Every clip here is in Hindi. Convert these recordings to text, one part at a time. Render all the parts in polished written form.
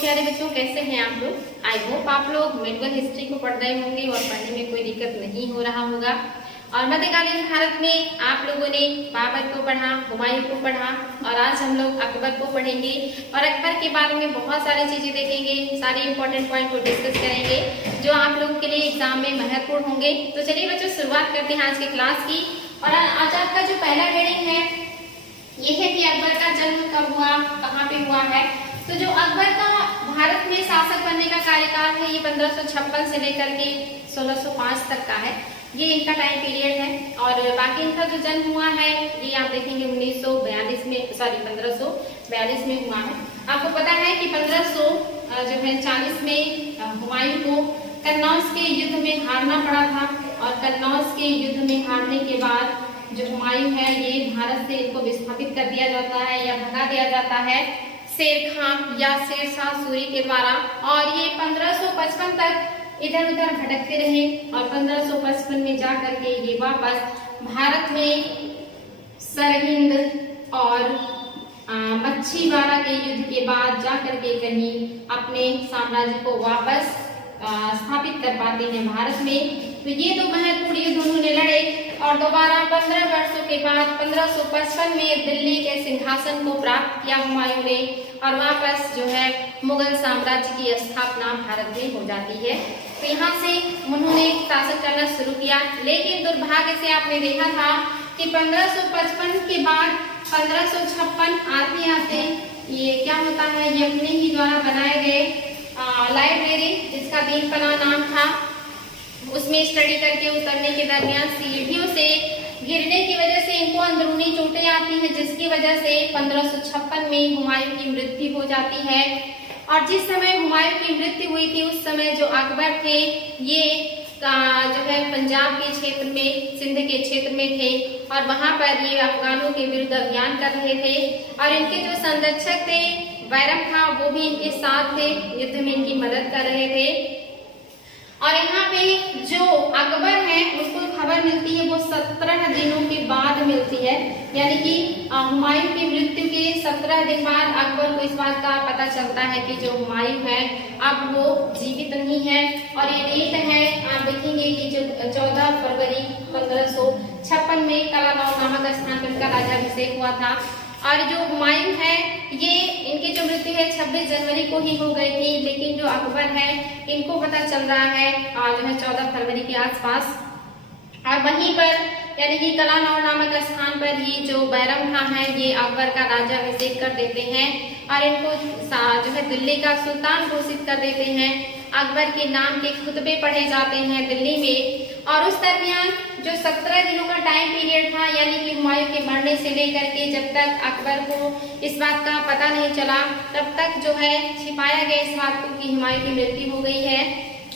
प्यारे बच्चों, कैसे हैं आप लोग? आई होप आप लोग मेडिकल हिस्ट्री को पढ़ रहे होंगे और पढ़ने में कोई दिक्कत नहीं हो रहा होगा। और मध्यकालीन भारत में आप लोगों ने बाबर को पढ़ा, हुमायूं को पढ़ा और आज हम लोग अकबर को पढ़ेंगे और अकबर के बारे में बहुत सारी चीजें देखेंगे, सारे इंपॉर्टेंट पॉइंट को डिस्कस करेंगे जो आप लोगों के लिए एग्जाम में महत्वपूर्ण होंगे। तो चलिए बच्चों, शुरुआत करते हैं आज की क्लास की। और आज आपका जो पहला हेडिंग है ये है कि अकबर का जन्म कब हुआ, कहाँ पे हुआ है। तो जो अकबर का भारत में शासक बनने का कार्यकाल है ये 1556 से लेकर के 1605 तक का है, ये इनका टाइम पीरियड है। और बाकी इनका जो जन्म हुआ है ये आप देखेंगे 1542 में हुआ है। आपको पता है कि 1540 में हुमायूं को कन्नौज के युद्ध में हारना पड़ा था और कन्नौज के युद्ध में हारने के बाद जो हुमायूं है ये भारत से इनको विस्थापित कर दिया जाता है या भगा दिया जाता है शेर खां या शेर शाह सूरी के द्वारा। और ये 1555 तक इधर उधर भटकते रहे और 1555 में जाकर के ये वापस भारत में सरहिंद और मच्छीवाड़ा के युद्ध के बाद जाकर के कहीं अपने साम्राज्य को वापस स्थापित कर पाते हैं भारत में। तो ये दो महत्वपूर्ण युद्ध उन्होंने लड़े और दोबारा 15 वर्षों के बाद 1555 में दिल्ली के सिंहासन को प्राप्त किया हुमायूं ने और वापस जो है मुगल साम्राज्य की स्थापना भारत में हो जाती है। तो यहाँ से उन्होंने शासन करना शुरू किया, लेकिन दुर्भाग्य से आपने देखा था कि 1555 के बाद 1556 आते आते ये क्या होता है, ये अपने ही द्वारा बनाए गए लाइब्रेरी जिसका दीनपना नाम था, उसमें स्टडी करके उतरने के दरमियान सीढ़ियों से गिरने की वजह से इनको अंदरूनी चोटें आती हैं, जिसकी वजह से 1556 में हुमायूं की मृत्यु हो जाती है। और जिस समय हुमायूं की मृत्यु हुई थी उस समय जो अकबर थे ये जो है पंजाब के क्षेत्र में, सिंध के क्षेत्र में थे और वहां पर ये अफगानों के विरुद्ध अभियान कर रहे थे और इनके जो संरक्षक थे बैरम खां वो भी इनके साथ थे, युद्ध में इनकी मदद कर रहे थे। और यहाँ पे जो अकबर है उसको खबर मिलती है वो 17 दिनों के बाद मिलती है, यानी कि हुमायूं की मृत्यु के 17 दिन बाद अकबर को इस बात का पता चलता है कि जो हुमायूं है अब वो जीवित नहीं है। और ये डेट है, आप देखेंगे कि जो 14 फरवरी 1556 में कलानौर नामक स्थान पर उनका राज्याभिषेक हुआ था। और जो हुमायूं है ये इनकी जो मृत्यु है 26 जनवरी को ही हो गई थी, लेकिन जो अकबर है इनको पता चल रहा है जो है 14 फरवरी के आसपास। और वहीं पर यानी कि कलानौर नामक स्थान पर ही जो बैरम खां है ये अकबर का राज्याभिषेक कर देते हैं और इनको जो है दिल्ली का सुल्तान घोषित कर देते हैं। अकबर के नाम के खुतबे पढ़े जाते हैं दिल्ली में। और उस दरमियान जो 17 दिनों का टाइम पीरियड था, यानी कि हुमायूं के मरने से लेकर के जब तक अकबर को इस बात का पता नहीं चला तब तक जो है छिपाया गया इस बात को कि हुमायूं की मृत्यु हो गई है।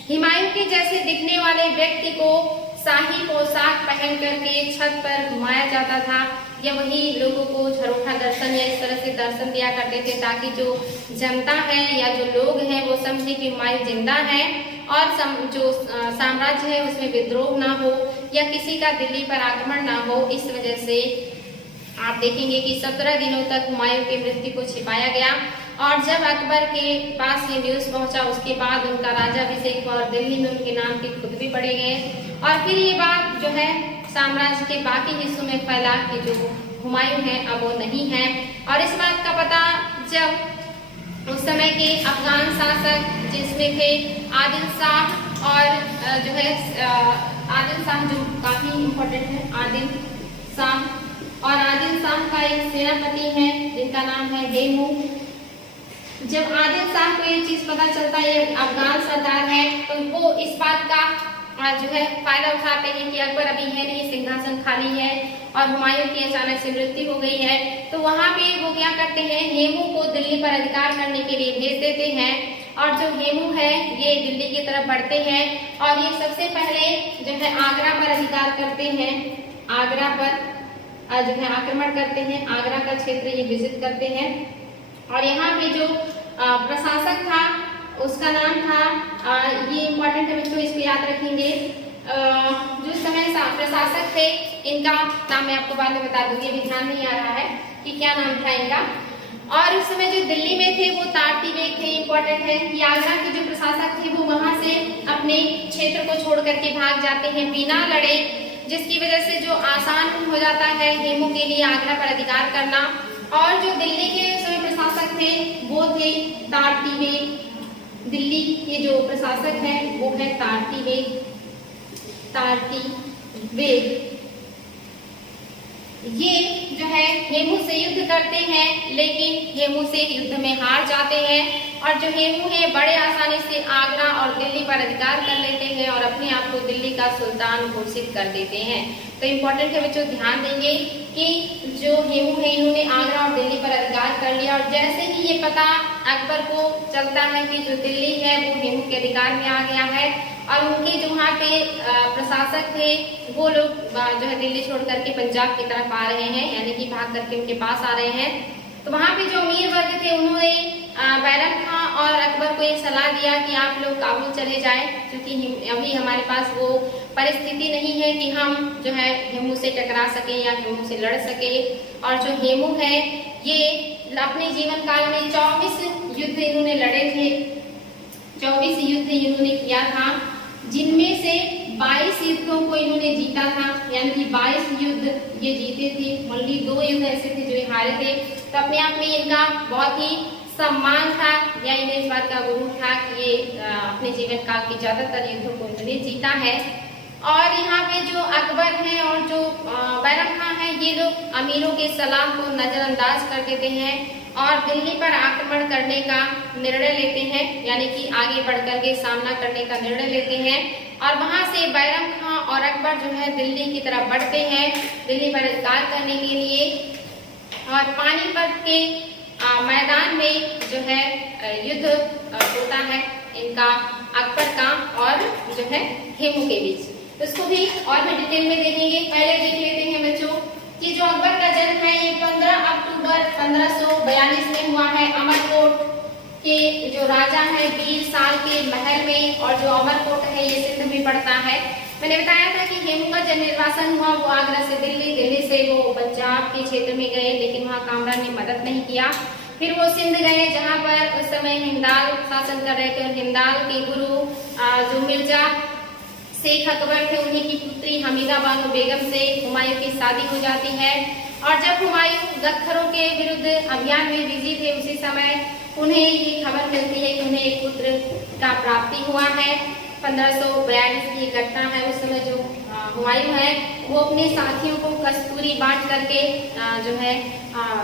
हुमायूं के जैसे दिखने वाले व्यक्ति को शाही पोशाक पहन करके छत पर घुमाया जाता था या वही लोगों को झरोखा दर्शन या इस तरह से दर्शन दिया करते थे ताकि जो जनता है या जो लोग हैं वो समझे कि हुमायूं जिंदा है और जो साम्राज्य है उसमें विद्रोह ना हो या किसी का दिल्ली पर आक्रमण ना हो। इस वजह से आप देखेंगे कि 17 दिनों तक हुमायूं की मृत्यु को छिपाया गया और जब अकबर के पास ये न्यूज पहुंचा उसके बाद उनका राज्याभिषेक हुआ और दिल्ली में उनके नाम के खुतबे पढ़े गए और फिर ये बात जो है साम्राज्य के बाकी हिस्सों में फैला कि जो हुमायूं है अब वो नहीं है। और इस बात का पता जब उस समय के अफगान शासक जिसमें थे आदिल शाह और जो है आदिल शाह जो काफी इम्पोर्टेंट है, आदिल शाह और आदिल शाह का एक सेनापति है जिनका नाम है हेमू। जब आदिल शाह को ये चीज पता चलता है ये अफगान सरदार है तो वो इस बात का जो है फायदा उठाते हैं कि अकबर अभी है नहीं, सिंहासन खाली है और हुमायूं की अचानक से मृत्यु हो गई है। तो वहां पे वो क्या करते हैं, हेमू को दिल्ली पर अधिकार करने के लिए भेज देते हैं और जो हेमू है ये दिल्ली की तरफ बढ़ते हैं और ये सबसे पहले जो है आगरा पर अधिकार करते हैं, आगरा पर जो है आक्रमण करते हैं, आगरा का क्षेत्र ये विजिट करते हैं। और यहाँ पे जो प्रशासक था उसका नाम था ये इम्पोर्टेंट है बच्चों, इसको याद रखेंगे। जो समय प्रशासक थे इनका नाम मैं आपको बाद में बता दूंगी, अभी ध्यान नहीं आ रहा है कि क्या नाम था इनका। और उस समय जो दिल्ली में थे वो तारती बेग थे। इम्पोर्टेंट है कि आगरा के जो प्रशासक थे वो वहां से अपने क्षेत्र को छोड़ करके भाग जाते हैं बिना लड़े, जिसकी वजह से जो आसान हो जाता है हेमू के लिए आगरा पर अधिकार करना। और जो दिल्ली के समय प्रशासक थे वो थे तारती बेग। दिल्ली के जो प्रशासक है वो है तारती बेग। ये जो है हेमू से युद्ध करते हैं, लेकिन हेमू से युद्ध में हार जाते हैं और जो हेमू है बड़े आसानी से आगरा और दिल्ली पर अधिकार कर लेते हैं और अपने आप को दिल्ली का सुल्तान घोषित कर देते हैं। तो इम्पोर्टेंट है बच्चों, ध्यान देंगे कि जो हेमू है इन्होंने आगरा और दिल्ली पर अधिकार कर लिया और जैसे ही ये पता अकबर को चलता है कि जो दिल्ली है वो हेमू के अधिकार में आ गया है और उनके जो वहाँ के प्रशासक थे वो लोग जो है दिल्ली छोड़ करके पंजाब की तरफ आ रहे हैं, यानी कि भाग करके उनके पास आ रहे हैं। तो वहाँ पे जो अमीर वर्ग थे उन्होंने बैरम खां और अकबर को ये सलाह दिया कि आप लोग काबुल चले जाएं, क्योंकि अभी हमारे पास वो परिस्थिति नहीं है कि हम जो है हेमू से टकरा सके या हेमू से लड़ सके। और जो हेमू है ये अपने जीवन काल में 24 युद्ध इन्होंने लड़े थे, 24 युद्ध इन्होंने किया था, जिनमें से 22 युद्धों को इन्होंने जीता था, यानी कि 22 युद्ध ये जीते थे। ओनली 2 युद्ध ऐसे थे जो ये हारे थे। तो अपने आप में इनका बहुत ही सम्मान था या इन्हें इस बात का गुरूर था कि ये अपने जीवन काल के ज्यादातर युद्धों को इन्होंने जीता है। और यहाँ पे जो अकबर हैं और जो बैरम खां हैं ये लोग अमीरों के सलाह को नजरअंदाज कर देते हैं और दिल्ली पर आक्रमण करने का निर्णय लेते हैं, यानी कि आगे बढ़ करके सामना करने का निर्णय लेते हैं। और वहां से बैरम खां और अकबर जो है दिल्ली की तरफ बढ़ते हैं दिल्ली पर अधिकार करने के लिए। और पानीपत के मैदान में जो है युद्ध होता है इनका अकबर का और जो है हेमू के बीच। तो इसको भी और भी डिटेल में देखेंगे। पहले देख लेते हैं बच्चों कि जो अकबर का जन्म है ये 15 अक्टूबर 1542 में हुआ है अमरकोट के जो राजा है 20 साल के महल में। और जो अमरकोट है ये सिंध में पड़ता है। मैंने बताया था कि हेमू का जब निर्वासन हुआ वो आगरा से दिल्ली से वो पंजाब के क्षेत्र में गए, लेकिन वहाँ कामरान ने मदद नहीं किया। फिर वो सिंध गए जहाँ पर उस समय हिंदाल शासन कर रहे थे और हिंदाल के गुरु जो मिर्जा शेख अकबर थे उन्हीं की पुत्री हमीदा बानो बेगम से हुमायूं की शादी हो जाती है। और जब हुमायूं गद्दारों के विरुद्ध अभियान में बिजी थे उसी समय उन्हें ये खबर मिलती है कि उन्हें एक पुत्र का प्राप्ति हुआ है। 1542 की घटना है। उस समय जो हुमायूं है वो अपने साथियों को कस्तूरी बांट करके जो है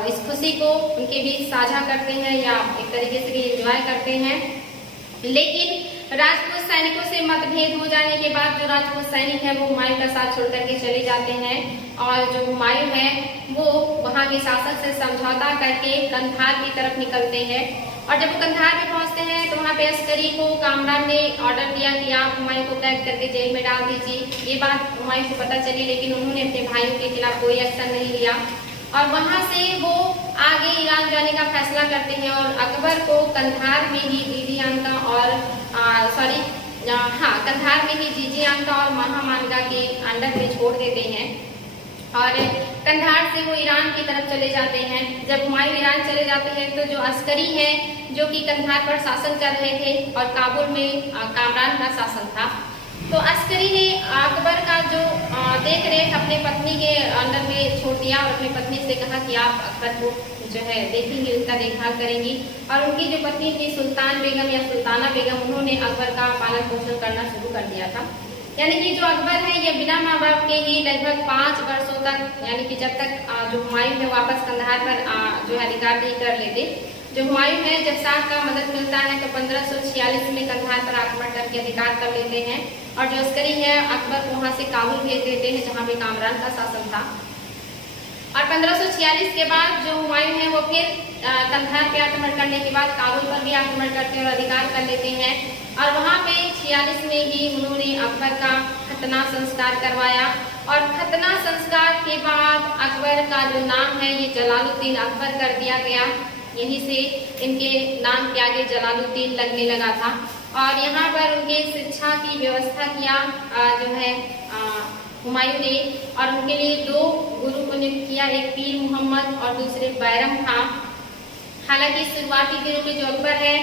इस खुशी को उनके बीच साझा करते हैं या एक तरीके से भी एंजॉय करते हैं। लेकिन राजपूत सैनिकों से मतभेद हो जाने के बाद जो राजपूत सैनिक है वो हुमायूं का साथ छोड़ करके चले जाते हैं और जो हुमायूं है वो वहां के शासक से समझौता करके कंधार की तरफ निकलते हैं। और जब वो कंधार में पहुंचते हैं तो वहाँ पे अस्करी को कामरान ने ऑर्डर दिया कि आप हुमायूं को कैद करके जेल में डाल दीजिए। ये बात हुमायूं को पता चली, लेकिन उन्होंने अपने भाइयों के खिलाफ कोई एक्शन नहीं लिया और वहां से वो आगे ईरान जाने का फैसला करते हैं और अकबर को कंधार में ही जीजियांका और कंधार में ही जीजियांका और महामानगा के अंडर में छोड़ देते हैं और कंधार से वो ईरान की तरफ चले जाते हैं। जब हुमायूं ईरान चले जाते हैं तो जो अस्करी है जो कि कंधार पर शासन कर रहे थे और काबुल में कामरान का शासन था, तो अस्करी ने अकबर का जो देख रेख अपने पत्नी के अंडर में छोड़ दिया और अपनी पत्नी से कहा कि आप अकबर को जो है देखेंगी, उनका देखभाल करेंगी। और उनकी जो पत्नी थी सुल्तान बेगम या सुल्ताना बेगम, उन्होंने अकबर का पालन पोषण करना शुरू कर दिया था। यानी कि जो अकबर है ये बिना माँ बाप के ही लगभग 5 वर्षों तक, यानी कि जब तक जो हुमायूं है वापस कंधार पर जो है अधिकार नहीं कर लेते। जो हुमायूं है जब शाह का मदद मिलता है तो 1546 में कंधार पर आक्रमण करके अधिकार कर लेते हैं और जो अस्करी है अकबर को वहां से काबुल भेज देते हैं जहां पे कामरान का शासन था। और 1546 के बाद जो हुमायूं है वो फिर कंधार पे आक्रमण करने के बाद काबुल पर भी आक्रमण करते हैं और अधिकार कर लेते हैं और वहां पे 46 में ही उन्होंने अकबर का खतना संस्कार करवाया और खतना संस्कार के बाद अकबर का जो नाम है ये जलालुद्दीन अकबर कर दिया गया। यहीं से इनके नाम के आगे जलालुद्दीन लगने लगा था और यहाँ पर उनके शिक्षा की व्यवस्था किया जो है हुमायूं ने और उनके लिए 2 गुरु को नियुक्त किया, एक पीर मोहम्मद और दूसरे बैरम खां। हालांकि शुरुआती दिनों में जो अकबर है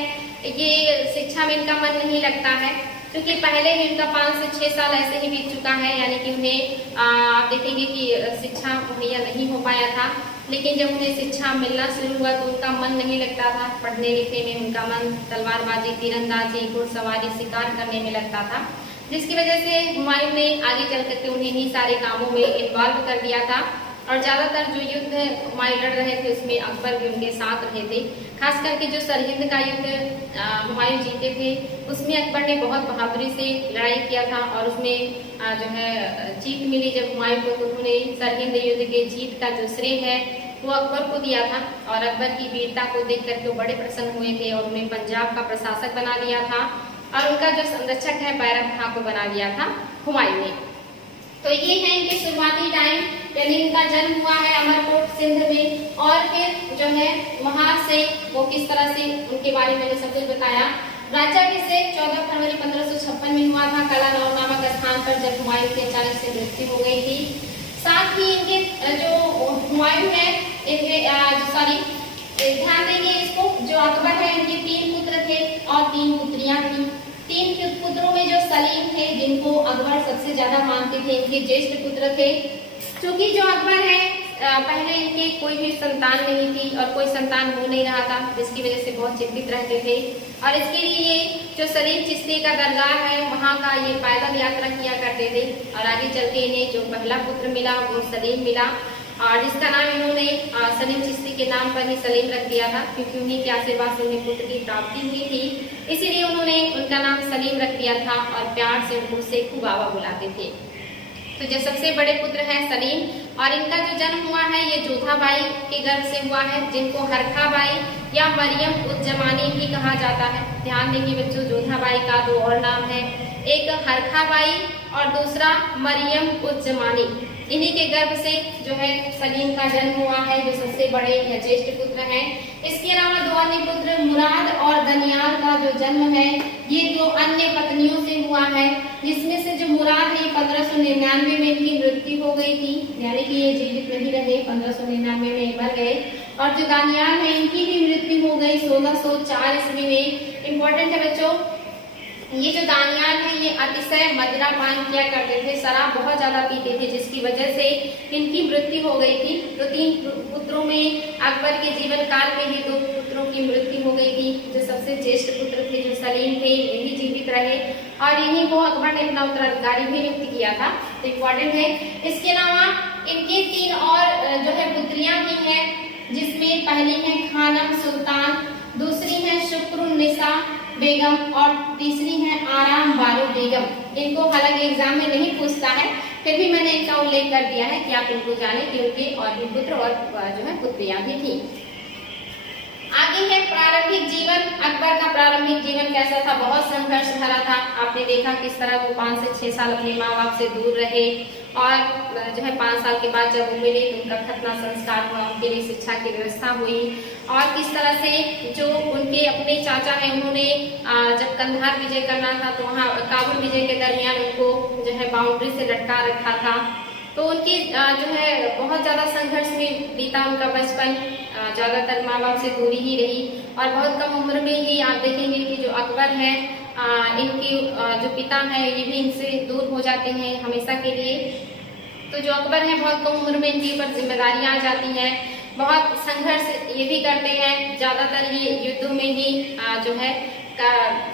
ये शिक्षा में इनका मन नहीं लगता है, क्योंकि पहले ही इनका 5 से 6 साल ऐसे ही बीत चुका है, यानी कि उन्हें आप देखेंगे कि शिक्षा मुहैया नहीं हो पाया था। लेकिन जब उन्हें शिक्षा मिलना शुरू हुआ तो उनका मन नहीं लगता था पढ़ने लिखने में, उनका मन तलवारबाजी, तीरंदाजी, घुड़सवारी, शिकार करने में लगता था, जिसकी वजह से हुमायूं ने आगे चल करके उन्हें इन्हीं सारे कामों में इन्वॉल्व कर दिया था। और ज़्यादातर जो युद्ध हुमायूं लड़ रहे थे उसमें अकबर भी उनके साथ रहे थे। खास करके जो सरहिंद का युद्ध हुमायूं जीते थे उसमें अकबर ने बहुत बहादुरी से लड़ाई किया था और उसमें जो है जीत मिली जब हुमायूं को, तो उन्होंने सरहिंद युद्ध के जीत का जो श्रेय है वो अकबर को दिया था। और अकबर की वीरता को देख करके वो बड़े प्रसन्न हुए थे और उन्हें पंजाब का प्रशासक बना दिया था और उनका जो संरक्षक है बैरम खां को बना दिया था हुमायूं ने। तो ये है इनके शुरुआती टाइम, यानी इनका जन्म हुआ है अमरकोट सिंध में, और फिर जो है वहां से वो किस तरह से उनके बारे में सब कुछ बताया। राज्याभिषेक 14 फरवरी 1556 में हुआ था कलानौर नामक स्थान पर, जब हुमायूं की अचानक से मृत्यु हो गई थी। साथ ही इनके जो हुमायूं है इनके ध्यान देंगे इसको, जो अकबर है इनके 3 पुत्र थे और 3 पुत्रियां थी। 3 पुत्रों में जो सलीम थे जिनको अकबर सबसे ज्यादा मानते थे, इनके ज्येष्ठ पुत्र थे। क्योंकि जो अकबर है पहले इनके कोई भी संतान नहीं थी और कोई संतान हो नहीं रहा था, जिसकी वजह से बहुत चिंतित रहते थे। और इसके लिए जो सलीम चिश्ती का दरगाह है वहाँ का ये पैदल यात्रा किया करते थे और आगे चल के इन्हें जो पहला पुत्र मिला वो सलीम मिला, और जिसका नाम इन्होंने सलीम चिश्ती के नाम पर ही सलीम रख दिया था, क्योंकि उन्हीं के आशीर्वाद से उन्हें पुत्र की प्राप्ति हुई थी, इसीलिए उन्होंने उनका नाम सलीम रख दिया था और प्यार से उनको शेखू बाबा बुलाते थे। तो जो सबसे बड़े पुत्र हैं सलीम, और इनका जो जन्म हुआ है ये जोधाबाई के गर्भ से हुआ है, जिनको हरखाबाई या मरियम उज जमानी भी कहा जाता है। ध्यान देंगे बच्चों, जोधाबाई का 2 और नाम है, एक हरखाबाई और दूसरा मरियम उज जमानी। इन्हीं के गर्भ से जो है सलीम का जन्म हुआ है, जो सबसे बड़े या ज्येष्ठ पुत्र हैं। इसके अलावा 2 अन्य पुत्र मुराद और दनियाल का जो जन्म है ये 2 अन्य पत्नियों से हुआ है, जिसमें से जो मुराद है 1599 में इनकी मृत्यु हो गई थी, यानी कि ये जीवित नहीं रहे, 1599 में मर गए। और जो दानियाल है इनकी भी मृत्यु हो गई 1604 ईस्वी में। इम्पोर्टेंट है बच्चों, ये जो दानियाल है ये अतिशय मदिरा पान किया करते थे, शराब बहुत ज्यादा पीते थे, जिसकी वजह से इनकी मृत्यु हो गई थी। तो 3 पुत्रों में अकबर के जीवन काल में ही 2 पुत्रों की मृत्यु हो गई थी। जो सबसे ज्येष्ठ पुत्र थे जो सलीम थे यही जीवित रहे और इन्हीं को अकबर ने अपना उत्तराधिकारी भी नियुक्त किया था, तो इम्पोर्टेंट है। इसके अलावा इनके 3 और जो है पुत्रियां भी हैं, जिसमें पहली है खानम सुल्तान, दूसरी है शुक्रुन्निसा बेगम और तीसरी है आराम बारो बेगम। इनको हालांकि एग्जाम में नहीं पूछता है, फिर भी मैंने इनका उल्लेख कर दिया है कि आप इनको जाने कि उनके और भी पुत्र और जो है पुत्रियां भी थी। आगे है प्रारंभिक जीवन। अकबर का प्रारंभिक जीवन कैसा था? बहुत संघर्ष भरा था। आपने देखा किस तरह वो 5 से 6 साल अपने माँ बाप से दूर रहे और जो है 5 साल के बाद जब वो मिले तो उनका खतना संस्कार हुआ, उनके लिए शिक्षा की व्यवस्था हुई। और किस तरह से जो उनके अपने चाचा हैं उन्होंने जब कंधार विजय करना था तो वहाँ काबुल विजय के दरमियान उनको जो है बाउंड्री से लटका रखा था। तो उनकी जो है बहुत ज़्यादा संघर्ष में बीता उनका बचपन, ज़्यादातर माँ बाप से दूरी ही रही और बहुत कम उम्र में ही आप देखेंगे कि जो अकबर है इनके जो पिता हैं ये भी इनसे दूर हो जाते हैं हमेशा के लिए। तो जो अकबर हैं बहुत कम उम्र में इनके ऊपर जिम्मेदारियां आ जाती हैं, बहुत संघर्ष ये भी करते हैं, ज़्यादातर ये युद्धों में ही जो है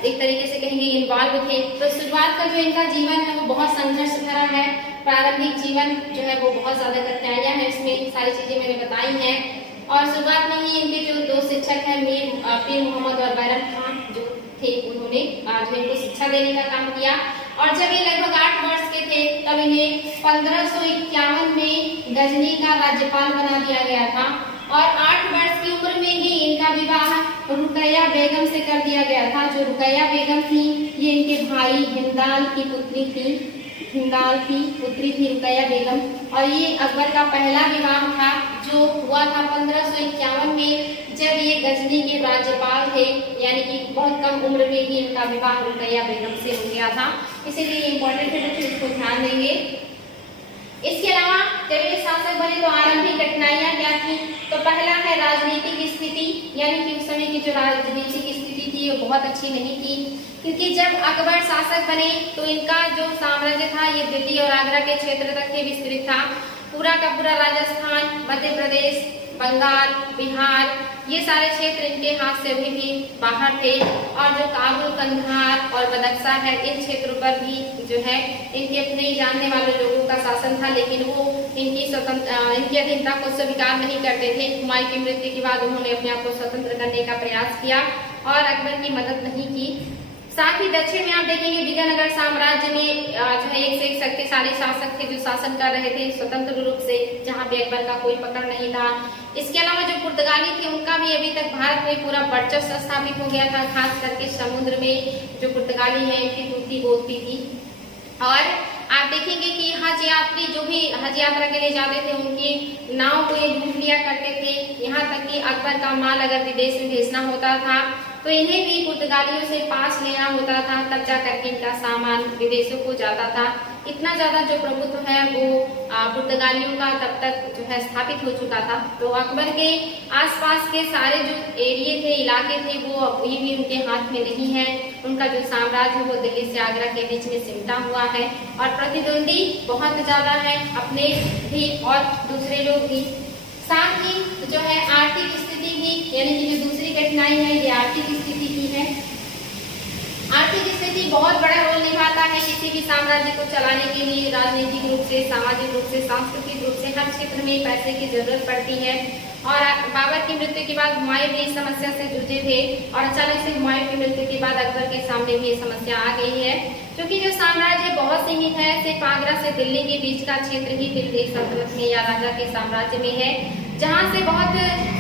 एक तरीके से कहेंगे इन्वॉल्व थे। तो शुरुआत का जो इनका जीवन है वो बहुत संघर्ष भरा है। प्रारंभिक जीवन जो है वो बहुत ज्यादा कठिनाइयां हैं, इसमें सारी चीजें मैंने बताई हैं। और शुरुआत में ही इनके जो 2 शिक्षक हैं पीर मोहम्मद और बैरम खां जो थे उन्होंने जो इनको शिक्षा देने का काम किया। और जब ये लगभग 8 वर्ष के थे तब इन्हें 1551 में गजनी का राज्यपाल बना दिया गया था और 8 वर्ष की उम्र में ही इनका विवाह रुकैया बेगम से कर दिया गया था। जो रुकैया बेगम थी ये इनके भाई हिंदाल की पुत्री थी, हिंदाल की पुत्री थी रुकैया बेगम। और ये अकबर का पहला विवाह था जो हुआ था 1551 में, जब ये गजनी के राज्यपाल थे, यानी कि बहुत कम उम्र में ही इनका विवाह रुकैया बेगम से हो गया था। इसीलिए इम्पोर्टेंट है बच्चों, इसको ध्यान देंगे। इसके अलावा जब ये शासक बने तो आरंभिक कठिनाइयां क्या थी? तो पहला है राजनीतिक स्थिति, यानी कि उस समय की जो राजनीतिक स्थिति थी वो बहुत अच्छी नहीं थी, क्योंकि जब अकबर शासक बने तो इनका जो साम्राज्य था ये दिल्ली और आगरा के क्षेत्र तक ही विस्तृत था। पूरा का पूरा राजस्थान, मध्य प्रदेश, बंगाल, बिहार, ये सारे क्षेत्र इनके हाथ से अभी भी बाहर थे। और जो काबुल, कंधार और बदख्शा है, इन क्षेत्रों पर भी जो है इनके अपने जानने वाले लोगों का शासन था, लेकिन वो इनकी अधीनता को स्वीकार नहीं करते थे। हुमायूं की मृत्यु के बाद उन्होंने अपने आप को स्वतंत्र करने का प्रयास किया और अकबर की मदद नहीं की। साथ ही दक्षिण में आप देखेंगे विजयनगर साम्राज्य में जो है एक से एक शक्तिशाली शासक थे जो शासन कर रहे थे स्वतंत्र रूप से, जहां पे अकबर का कोई पकड़ नहीं था। इसके अलावा जो पुर्तगाली थे उनका भी अभी तक भारत में पूरा वर्चस्व स्थापित हो गया था, खास करके समुद्र में जो पुर्तगाली है इनकी दूती बोलती थी। और आप देखेंगे कि हज यात्री जो भी हज यात्रा के लिए जाते थे उनकी नाव को ये लूट लिया करते थे। यहाँ तक कि अकबर का माल अगर विदेश में भेजना होता था तो इन्हें भी पुर्तगालियों से पास लेना होता था, तब जा करके इनका सामान विदेशों को जाता था। इतना ज्यादा जो प्रभुत्व है वो पुर्तगालियों का तब तक जो है स्थापित हो चुका था। तो अकबर के आसपास के सारे जो एरिए थे, इलाके थे, वो अभी भी उनके हाथ में नहीं है। उनका जो साम्राज्य है वो दिल्ली से आगरा के बीच में सिमटा हुआ है और प्रतिद्वंदी बहुत ज्यादा है, अपने भी और दूसरे लोग भी। साथ ही जो है आर्थिक स्थिति भी, यानी कि जो दूसरी कठिनाई है ये आर्थिक स्थिति की है। आर्थिक स्थिति बहुत बड़ा रोल निभाता है किसी भी साम्राज्य को चलाने के लिए। राजनीतिक रूप से, सामाजिक रूप से, सांस्कृतिक रूप से हर क्षेत्र में पैसे की जरूरत पड़ती है। और बाबर की मृत्यु के बाद हुमायूं भी इस समस्या से जूझे थे और अचानक से हुमायूं की मृत्यु के बाद अकबर के सामने भी ये समस्या आ गई है, क्योंकि जो साम्राज्य बहुत सीमित है, सिर्फ आगरा से दिल्ली के बीच का क्षेत्र ही दिल्ली सल्तनत में या राजा के साम्राज्य में है, जहाँ से बहुत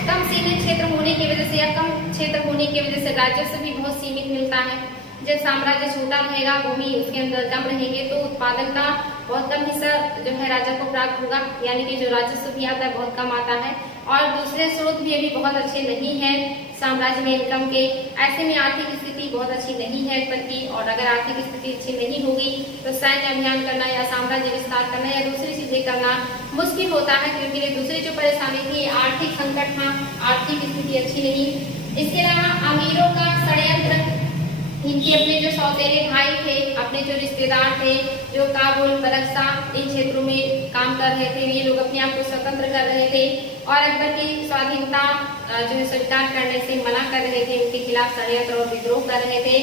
कम सीमित क्षेत्र होने की वजह से या कम क्षेत्र होने की वजह से राजस्व भी बहुत सीमित मिलता है। जब साम्राज्य छोटा रहेगा, भूमि उसके अंदर कम रहेंगे, तो उत्पादन का बहुत कम हिस्सा जो है राजा को प्राप्त होगा, यानी कि जो राजस्व भी आता है बहुत कम आता है। और दूसरे स्रोत भी अभी बहुत अच्छे नहीं है साम्राज्य में इनकम के। ऐसे में आर्थिक स्थिति बहुत अच्छी नहीं है अकबर की, और अगर आर्थिक स्थिति अच्छी नहीं होगी तो सैन्य अभियान करना या साम्राज्य विस्तार करना या दूसरी चीजें करना मुश्किल होता है, क्योंकि दूसरी जो परेशानी थी आर्थिक संकट था, आर्थिक स्थिति अच्छी नहीं। इसके अलावा अमीरों का षड्यंत्र, इनके अपने जो सौतेले भाई थे, अपने जो रिश्तेदार थे जो काबुल, बदख्शा इन क्षेत्रों में काम कर रहे थे, ये लोग अपने आप को स्वतंत्र कर रहे थे और अकबर की स्वाधीनता जो है स्वीकार करने से मना कर रहे थे, उनके खिलाफ षड्यंत्र और विद्रोह कर रहे थे।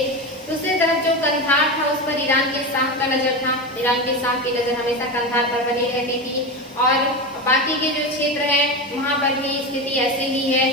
दूसरी तरफ जो कंधार था उस पर ईरान के शाह का नजर था, ईरान के शाह की नजर हमेशा कंधार पर बनी रहती थी। और बाकी के जो क्षेत्र है वहाँ पर भी स्थिति ऐसे ही है।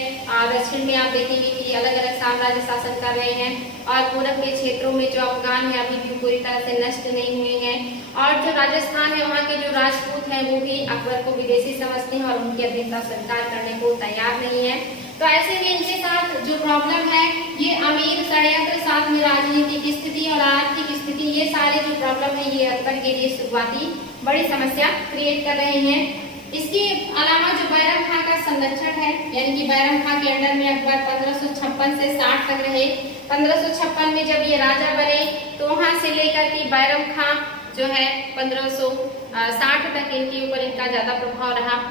दक्षिण में आप देखेंगे कि अलग अलग साम्राज्य शासन कर रहे हैं और पूरब के क्षेत्रों में जो अफगान है अभी भी पूरी तरह से नष्ट नहीं हुए हैं। और जो राजस्थान है वहाँ के जो राजपूत हैं वो भी अकबर को विदेशी समझते हैं और उनकी अधीनता स्वीकार करने को तैयार नहीं है। तो ऐसे में इनके साथ जो प्रॉब्लम है ये अमीर, षड्यंत्र, साथ में राजनीतिक स्थिति और आर्थिक स्थिति, ये सारे जो प्रॉब्लम है ये अकबर के लिए शुरुआती बड़ी समस्या क्रिएट कर रहे हैं। इसके अलावा जो बैरम खां का संरक्षण है, यानी कि बैरम खां के अंडर में अकबर 1556 से 60 तक रहे। 1556 में जब ये राजा बने तो वहां से लेकर के बैरम खां जो है 1560 तक इनके ऊपर इनका ज्यादा प्रभाव रहा।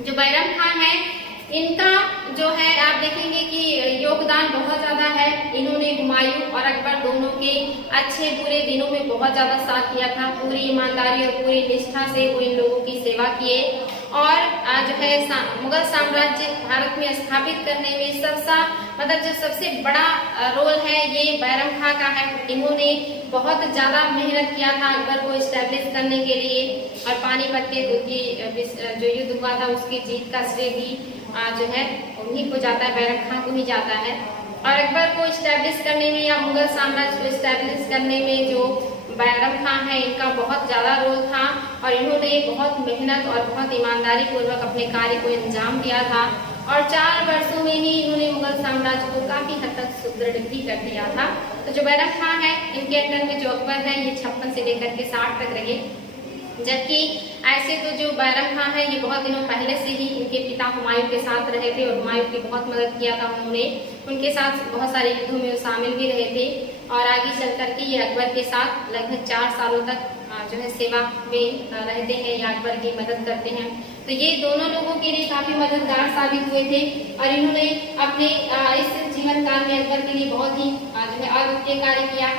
जो बैरम खां है इनका जो है आप देखेंगे कि योगदान बहुत ज्यादा है। इन्होंने हुमायूं और अकबर दोनों के अच्छे बुरे दिनों में बहुत ज्यादा साथ दिया था। पूरी ईमानदारी और पूरी निष्ठा से वो इन लोगों की सेवा किए और जो है मुगल साम्राज्य भारत में स्थापित करने में जो सबसे बड़ा रोल है ये बैरम खां का है। इन्होंने बहुत ज्यादा मेहनत किया था अकबर को स्टैब्लिश करने के लिए और पानीपत के जो युद्ध हुआ था उसकी जीत का श्रेय भी जो है उन्हीं को जाता है, बैरम खां को ही जाता है। और अकबर को स्टैब्लिश करने में या मुगल साम्राज्य को स्टैब्लिश करने में जो बैरम खां है इनका बहुत ज्यादा रोल था और इन्होंने बहुत मेहनत और बहुत ईमानदारी पूर्वक अपने कार्य को अंजाम दिया था और 4 वर्षों में ही इन्होंने मुगल साम्राज्य को काफी हद तक सुदृढ़ भी कर दिया था। तो जो बैरम खां है इनके अंडर में जो अकबर है ये 56 से लेकर के 60 तक रहे। जबकि ऐसे तो जो बैरम खां है ये बहुत दिनों पहले से ही इनके पिता हुमायूं के साथ रहे थे और हुमायूं की बहुत मदद किया था उन्होंने। उनके साथ बहुत सारे युद्धों में शामिल भी रहे थे और आगे चल करके ये अकबर के साथ लगभग 4 सालों तक जो है सेवा में रहते हैं या अकबर की मदद करते हैं। तो ये दोनों लोगों के लिए काफी मददगार साबित हुए थे और इन्होंने अपने इस जीवन काल में अकबर के लिए बहुत ही जो है अद्वितीय कार्य किया।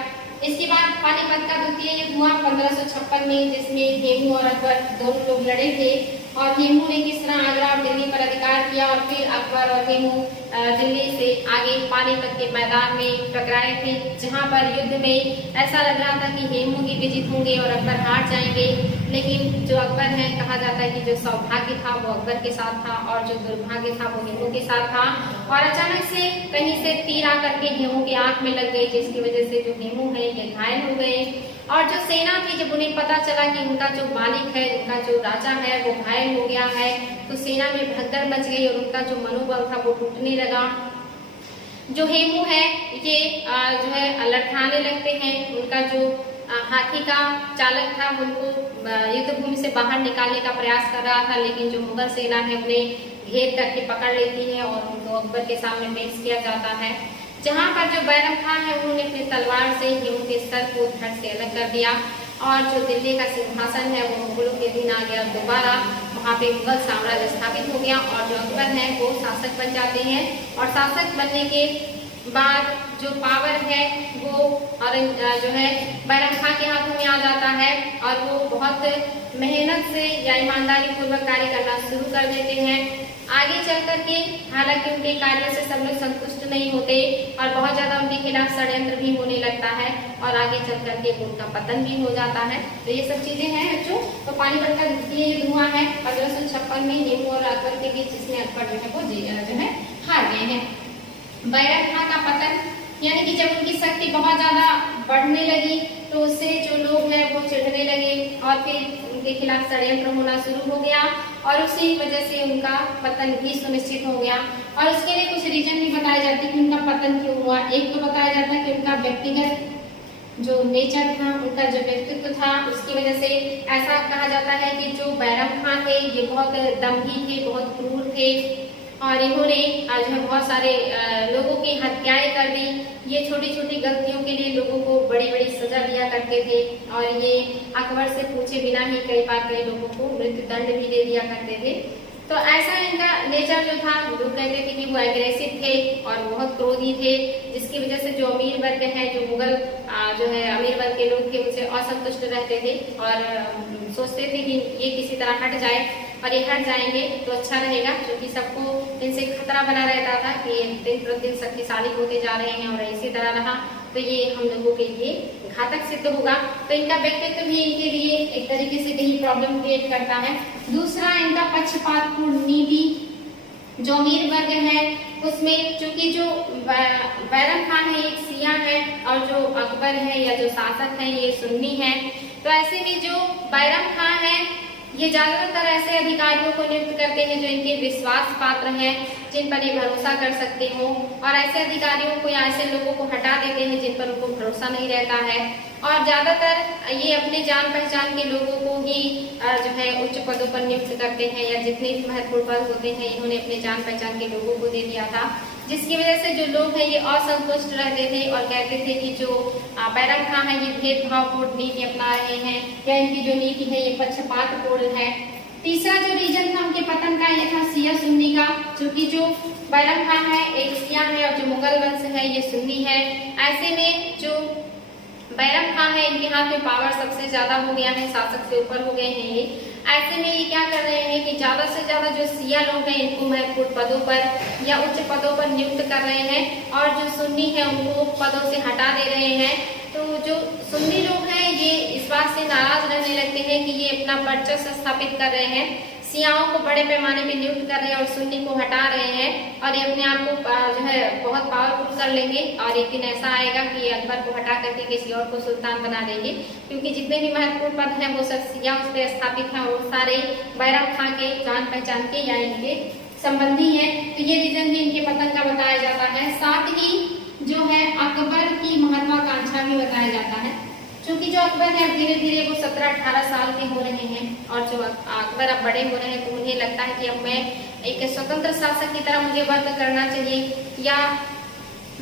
इसके बाद पानीपत का द्वितीय युद्ध हुआ 1556 में, जिसमें हेमू और अकबर दोनों लोग लड़े थे और हेमू ने किस तरह आगरा और दिल्ली पर अधिकार किया और फिर अकबर और हेमू दिल्ली से आगे पानीपत के मैदान में टकराए थे, जहां पर युद्ध में ऐसा लग रहा था कि हेमू ही विजित होंगे और अकबर हार जाएंगे। लेकिन जो अकबर है, कहा जाता है कि जो सौभाग्य था वो अकबर के साथ था और जो दुर्भाग्य था वो हेमू के साथ था। और अचानक से कहीं से तीर आकर के हेमू की आंख में लग गई, जिसकी वजह से जो हेमू है ये घायल हो गए। और जो सेना थी, जब उन्हें पता चला कि उनका जो मालिक है, उनका जो राजा है वो घायल हो गया है, तो सेना में भगदड़ मच गई और उनका जो मनोबल था वो टूटने लगा। जो हेमू है ये जो है लड़खड़ाने लगते हैं। उनका जो हाथी का चालक था उनको युद्ध भूमि से बाहर निकालने का प्रयास कर रहा था, लेकिन जो मुगल सेना है उन्हें घेर करके पकड़ लेती है और उनको अकबर के सामने पेश किया जाता है, जहां पर जो बैरम खान है उन्होंने अपनी तलवार से हेमू के सर को धड़ से अलग कर दिया और जो दिल्ली का सिंहासन है वो मुगलों के दिन आ गया। दोबारा वहाँ पे मुगल साम्राज्य स्थापित हो गया और जो अकबर है वो शासक बन जाते हैं और शासक बनने के बाद जो पावर है वो और जो है बैरम खान के हाथों में आ जाता है और वो बहुत मेहनत से या ईमानदारी पूर्वक कार्य करना शुरू कर देते हैं। आगे चल करके हालांकि उनके कार्यों से सब लोग संतुष्ट नहीं होते और बहुत ज्यादा उनके खिलाफ षड्यंत्र भी होने लगता है और आगे चल करके उनका पतन भी हो जाता है। तो ये सब चीजें हैं बच्चों। तो पानीपत का द्वितीय युद्ध हुआ है 1556 में हेमू और अकबर के बीच, जिसमें अकबर जो है वो जो है हार गए हैं। बैरम खां का पतन, यानी कि जब उनकी शक्ति बहुत ज्यादा बढ़ने लगी तो उससे जो लोग हैं वो चिढ़ने लगे और फिर उनके खिलाफ षड्यंत्र होना शुरू हो गया और उसी वजह से उनका पतन भी सुनिश्चित हो गया। और उसके लिए कुछ रीजन भी बताए जाते हैं कि उनका पतन क्यों हुआ। एक तो बताया जाता है कि उनका व्यक्तिगत जो नेचर था, उनका जो व्यक्तित्व था, उसकी वजह से ऐसा कहा जाता है कि जो बैरम खान थे ये बहुत दम्भी थे, बहुत क्रूर थे और इन्होंने आज बहुत सारे लोगों की हत्याएं कर दी। ये छोटी छोटी गलतियों के लिए लोगों को बड़ी बड़ी सजा दिया करते थे और ये अकबर से पूछे बिना ही कई बार कई लोगों को मृत्यु दंड भी दे दिया करते थे। तो ऐसा इनका नेचर जो था, लोग कहते थे कि वो एग्रेसिव थे और बहुत क्रोधी थे, जिसकी वजह से जो अमीर वर्ग है, जो मुगल जो है अमीर वर्ग के लोग थे उनसे असंतुष्ट रहते थे और सोचते थे कि ये किसी तरह हट जाए और ये हट जाएंगे तो अच्छा रहेगा, क्योंकि सबको इनसे खतरा बना रहता था कि ये दिन प्रतिदिन शक्तिशाली होते जा रहे हैं और इसी तरह रहा तो ये हम लोगों के लिए घातक सिद्ध होगा। तो इनका व्यक्तित्व भी इनके लिए एक तरीके से कहीं प्रॉब्लम क्रिएट करता है। दूसरा, इनका पक्षपातपूर्ण नीति। जो अमीर वर्ग है उसमें चूंकि जो बैरम खान है एक शिया है और जो अकबर है या जो शासक है ये सुन्नी है, तो ऐसे में जो बैरम खान है ये ज्यादातर ऐसे अधिकारियों को नियुक्त करते हैं जो इनके विश्वास पात्र हैं, जिन पर ये भरोसा कर सकते हो, और ऐसे अधिकारियों को या ऐसे लोगों को हटा देते हैं जिन पर उनको भरोसा नहीं रहता है। और ज्यादातर ये अपने जान पहचान के लोगों को ही जो है उच्च पदों पर नियुक्त करते हैं या जितने भी महत्वपूर्ण पद होते हैं इन्होंने अपने जान पहचान के लोगों को दे दिया था, जिसकी वजह से जो लोग हैं ये असंतुष्ट रहते थे और कहते थे कि जो बैरम खान है ये भेदभावपूर्ण नीति अपना रहे हैं या इनकी जो नीति है ये पक्षपातपूर्ण है। तीसरा जो रीजन था उनके पतन का ये था शिया सुन्नी का, क्योंकि जो बैरम खान है एक शिया है और जो मुगल वंश है ये सुन्नी है। ऐसे में जो बैरम खान है इनके हाथ में पावर सबसे ज्यादा हो गया है, शासक से ऊपर हो गए हैं ये। ऐसे में ये क्या कर रहे हैं कि ज्यादा से ज्यादा जो शिया लोग हैं इनको महत्वपूर्ण पदों पर या उच्च पदों पर नियुक्त कर रहे हैं और जो सुन्नी है उनको पदों से हटा दे रहे हैं। तो जो सुन्नी लोग हैं ये इस बात से नाराज रहने लगते हैं कि ये अपना वर्चस्व स्थापित कर रहे हैं, शियाओं को बड़े पैमाने पे नियुक्त कर रहे हैं और सुन्नी को हटा रहे हैं और ये अपने आप को जो है बहुत पावरफुल कर लेंगे और एक दिन ऐसा आएगा कि अकबर को हटा करके किसी और को सुल्तान बना देंगे, क्योंकि जितने भी महत्वपूर्ण पद हैं वो सब शिया उस पर स्थापित हैं और सारे बैरम खान के जान पहचान के या इनके संबंधी हैं। तो ये रीजन भी इनके पतन का बताया जाता है। साथ ही जो है अकबर की महत्वाकांक्षा भी बताया जाता है, क्योंकि जो अकबर है धीरे धीरे वो 17-18 साल के हो रहे हैं और जो अकबर अब बड़े हो रहे हैं तो उन्हें लगता है कि अब मैं एक स्वतंत्र शासक की तरह मुझे वर्त करना चाहिए या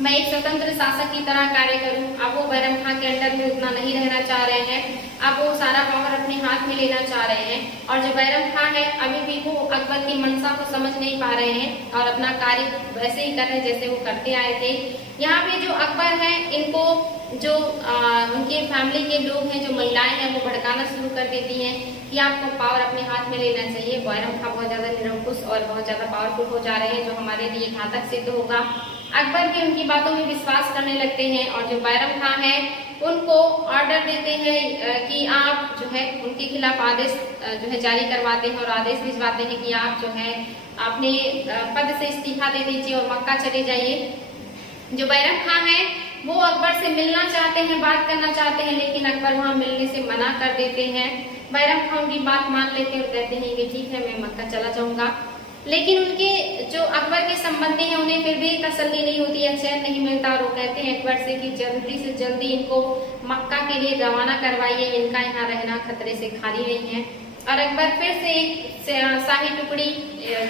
मैं एक स्वतंत्र शासक की तरह कार्य करूं। अब वो बैरम खां के अंडर में उतना नहीं रहना चाह रहे हैं, अब वो सारा पावर अपने हाथ में लेना चाह रहे हैं। और जो बैरम खां है अभी भी वो अकबर की मंशा को समझ नहीं पा रहे हैं और अपना कार्य वैसे ही कर रहे हैं जैसे वो करते आए थे। यहाँ पे जो अकबर है इनको जो उनके फैमिली के लोग हैं, जो महिलाएं हैं, वो भड़काना शुरू कर देती हैं कि आपको पावर अपने हाथ में लेना चाहिए। बैरम खां बहुत ज्यादा निरंकुश और बहुत ज्यादा पावरफुल हो जा रहे हैं, जो हमारे लिए घातक सिद्ध होगा। अकबर भी उनकी बातों में विश्वास करने लगते हैं और जो बैरम खां है उनको ऑर्डर देते हैं कि आप जो है उनके खिलाफ आदेश जो है जारी करवाते हैं और आदेश भिजवाते हैं कि आप जो है अपने पद से इस्तीफा दे दीजिए और मक्का चले जाइए। जो बैरम खां है वो अकबर से मिलना चाहते हैं, बात करना चाहते हैं, लेकिन अकबर वहां मिलने से मना कर देते हैं। बैरम खां उनकी बात मान लेते हैं और कहते हैं कि ठीक है, मैं मक्का चला जाऊंगा। लेकिन उनके जो अकबर के संबंधी हैं उन्हें फिर भी तसल्ली नहीं होती है, चैन नहीं मिलता और वो कहते हैं अकबर से कि जल्दी से जल्दी इनको मक्का के लिए रवाना करवाइए, इनका यहाँ रहना खतरे से खाली नहीं है। और अकबर फिर से एक शाही टुकड़ी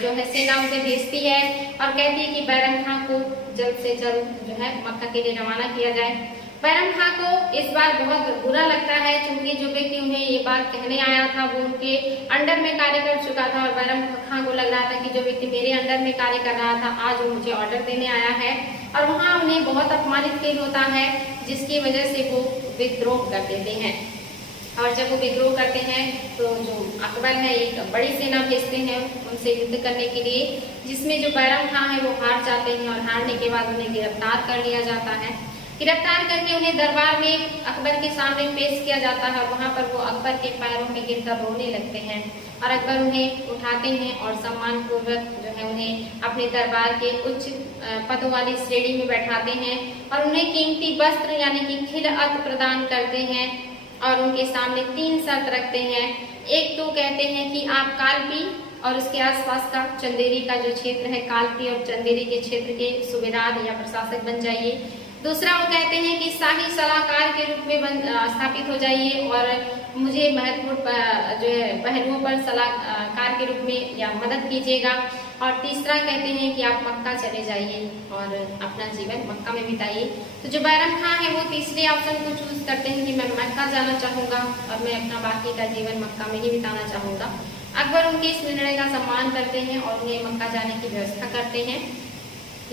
जो है सेना उसे भेजती है और कहती है कि बैरम खां को जल्द से जल्द जो है मक्का के लिए रवाना किया जाए। बैरम खां को इस बार बहुत बुरा लगता है, क्योंकि जो व्यक्ति उन्हें ये बात कहने आया था वो उनके अंडर में कार्य कर चुका था और बैरम खां को लग रहा था कि जो व्यक्ति मेरे अंडर में कार्य कर रहा था आज वो मुझे ऑर्डर देने आया है, और वहाँ उन्हें बहुत अपमानित फील होता है, जिसकी वजह से वो विद्रोह कर देते हैं। और जब वो विद्रोह करते हैं तो जो अकबर है एक बड़ी सेना भेजते हैं उनसे युद्ध करने के लिए, जिसमें जो बैरम खां है वो हार जाते हैं और हारने के बाद उन्हें गिरफ्तार कर लिया जाता है। गिरफ्तार करके उन्हें दरबार में अकबर के सामने पेश किया जाता है और वहाँ पर वो अकबर के पैरों में गिरकर रोने लगते हैं और अकबर उन्हें उठाते हैं और सम्मान पूर्वक जो है उन्हें अपने दरबार के उच्च पदों वाली श्रेणी में बैठाते हैं और उन्हें कीमती वस्त्र यानी कि खिलअत प्रदान करते हैं और उनके सामने 3 शर्त रखते हैं। एक तो कहते हैं कि आप कालपी और उसके आसपास का चंदेरी का जो क्षेत्र है, कालपी और चंदेरी के क्षेत्र के सूबेदार या प्रशासक बन जाइए। दूसरा वो कहते हैं कि शाही सलाहकार के रूप में स्थापित हो जाइए और मुझे महत्वपूर्ण जो है पहलुओं पर सलाहकार के रूप में या मदद कीजिएगा। और तीसरा कहते हैं कि आप मक्का चले जाइए और अपना जीवन मक्का में बिताइए। तो जो बैरम खां है वो तीसरे ऑप्शन को चूज करते हैं कि मैं मक्का जाना चाहूँगा और मैं अपना बाकी का जीवन मक्का में ही बिताना चाहूँगा। अकबर उनके इस निर्णय का सम्मान करते हैं और उन्हें मक्का जाने की व्यवस्था करते हैं।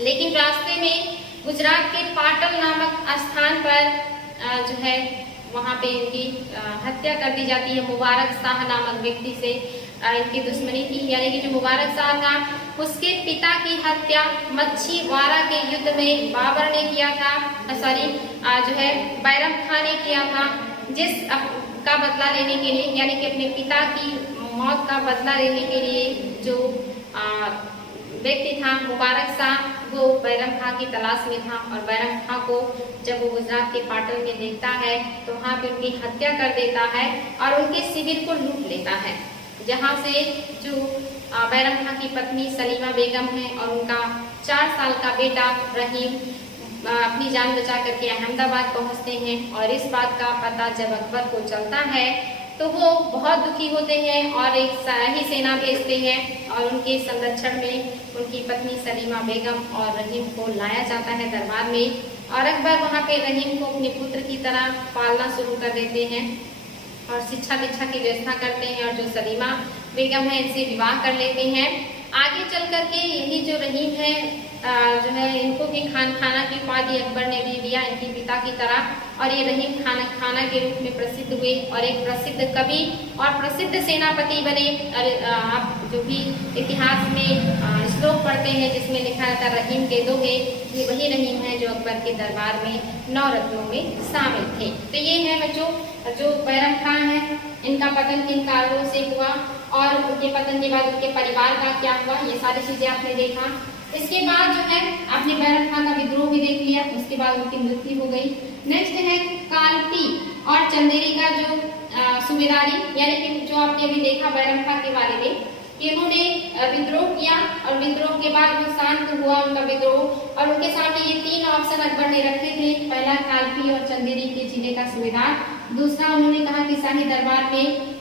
लेकिन रास्ते में गुजरात के पाटल नामक स्थान पर जो है वहाँ पे इनकी हत्या कर दी जाती है। मुबारक शाह नामक व्यक्ति से इनकी दुश्मनी थी, यानी कि जो मुबारक शाह था उसके पिता की हत्या मच्छीवाड़ा के युद्ध में बाबर ने किया था, जो है बैरम खां ने किया था, जिस का बदला लेने के लिए, यानी कि अपने पिता की मौत का बदला लेने के लिए जो व्यक्ति था मुबारक शाह, वो बैरम खां की तलाश में था और बैरम खां को जब वो गुजरात के पाटन में देखता है तो वहाँ पे उनकी हत्या कर देता है और उनके शिविर को लूट लेता है, जहाँ से जो बैरम खां की पत्नी सलीमा बेगम है और उनका 4 साल का बेटा रहीम अपनी जान बचा करके अहमदाबाद पहुँचते हैं। और इस बात का पता जब अकबर को चलता है तो वो बहुत दुखी होते हैं और एक शाही सेना भेजते हैं और उनके संरक्षण में उनकी पत्नी सलीमा बेगम और रहीम को लाया जाता है दरबार में। और अकबर वहाँ पे रहीम को अपने पुत्र की तरह पालना शुरू कर देते हैं और शिक्षा दीक्षा की व्यवस्था करते हैं और जो सलीमा बेगम है इनसे विवाह कर लेते हैं। आगे चल करके यही जो रहीम है जो है इनको भी खाना की उपाधि अकबर ने भी दिया इनके पिता की तरह और ये रहीम खाना के रूप में प्रसिद्ध हुए और एक प्रसिद्ध कवि और प्रसिद्ध सेनापति बने। आप जो भी इतिहास में श्लोक पढ़ते हैं जिसमें लिखा रहता है रहीम के दोहे, ये वही रहीम है जो अकबर के दरबार में 9 रत्नों में शामिल थे। तो ये है बच्चों जो बैरम खां है, इनका पतन किन कारणों से हुआ और उनके पतन के बाद उनके परिवार का क्या हुआ, ये सारी चीजें आपने देखा। इसके बाद जो है आपने बैरम खां का विद्रोह भी देख लिया, उसके बाद उनकी मृत्यु हो गई। नेक्स्ट है कालपी और चंदेरी का जो सूबेदारी, यानी कि जो आपने अभी देखा बैरम खां के बारे में कि उन्होंने विद्रोह किया और विद्रोह के बाद वो शांत हुआ उनका विद्रोह और उनके सामने ये 3 ऑप्शन अकबर ने रखे थे। पहला कालपी और चंदेरी के जिले का सूबेदार, दूसरा उन्होंने कहा कि शाही दरबार में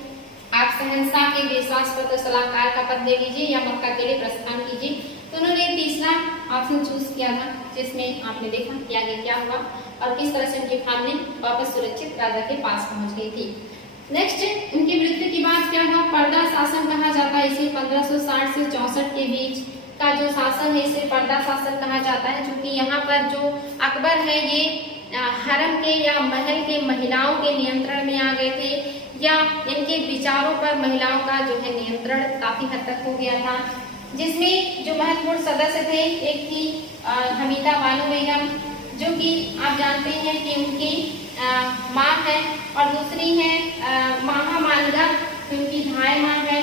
आप शहंशाह के विश्वास पत्र सलाहकार का पद ले लीजिए या मक्का के लिए प्रस्थान कीजिए। तो उन्होंने तीसरा ऑप्शन चूज किया था, जिसमें आपने देखा कि आगे क्या हुआ और किस तरह से उनकी फैमिली वापस सुरक्षित राजा के पास पहुंच गई थी। नेक्स्ट उनकी मृत्यु की बात क्या हुआ, पर्दा शासन कहा जाता है इसे। 1560 से 64 के बीच का जो शासन है इसे पर्दा शासन कहा जाता है, क्योंकि यहाँ पर जो अकबर है ये हरम के या महल के महिलाओं के नियंत्रण में आ गए थे, या इनके विचारों पर महिलाओं का जो है नियंत्रण काफी हद तक हो गया था, जिसमें जो महत्वपूर्ण सदस्य थे एक थी हमीदा बानो बेगम, जो कि आप जानते हैं कि उनकी माँ है, और दूसरी है महामानगा, उनकी धाय माँ है।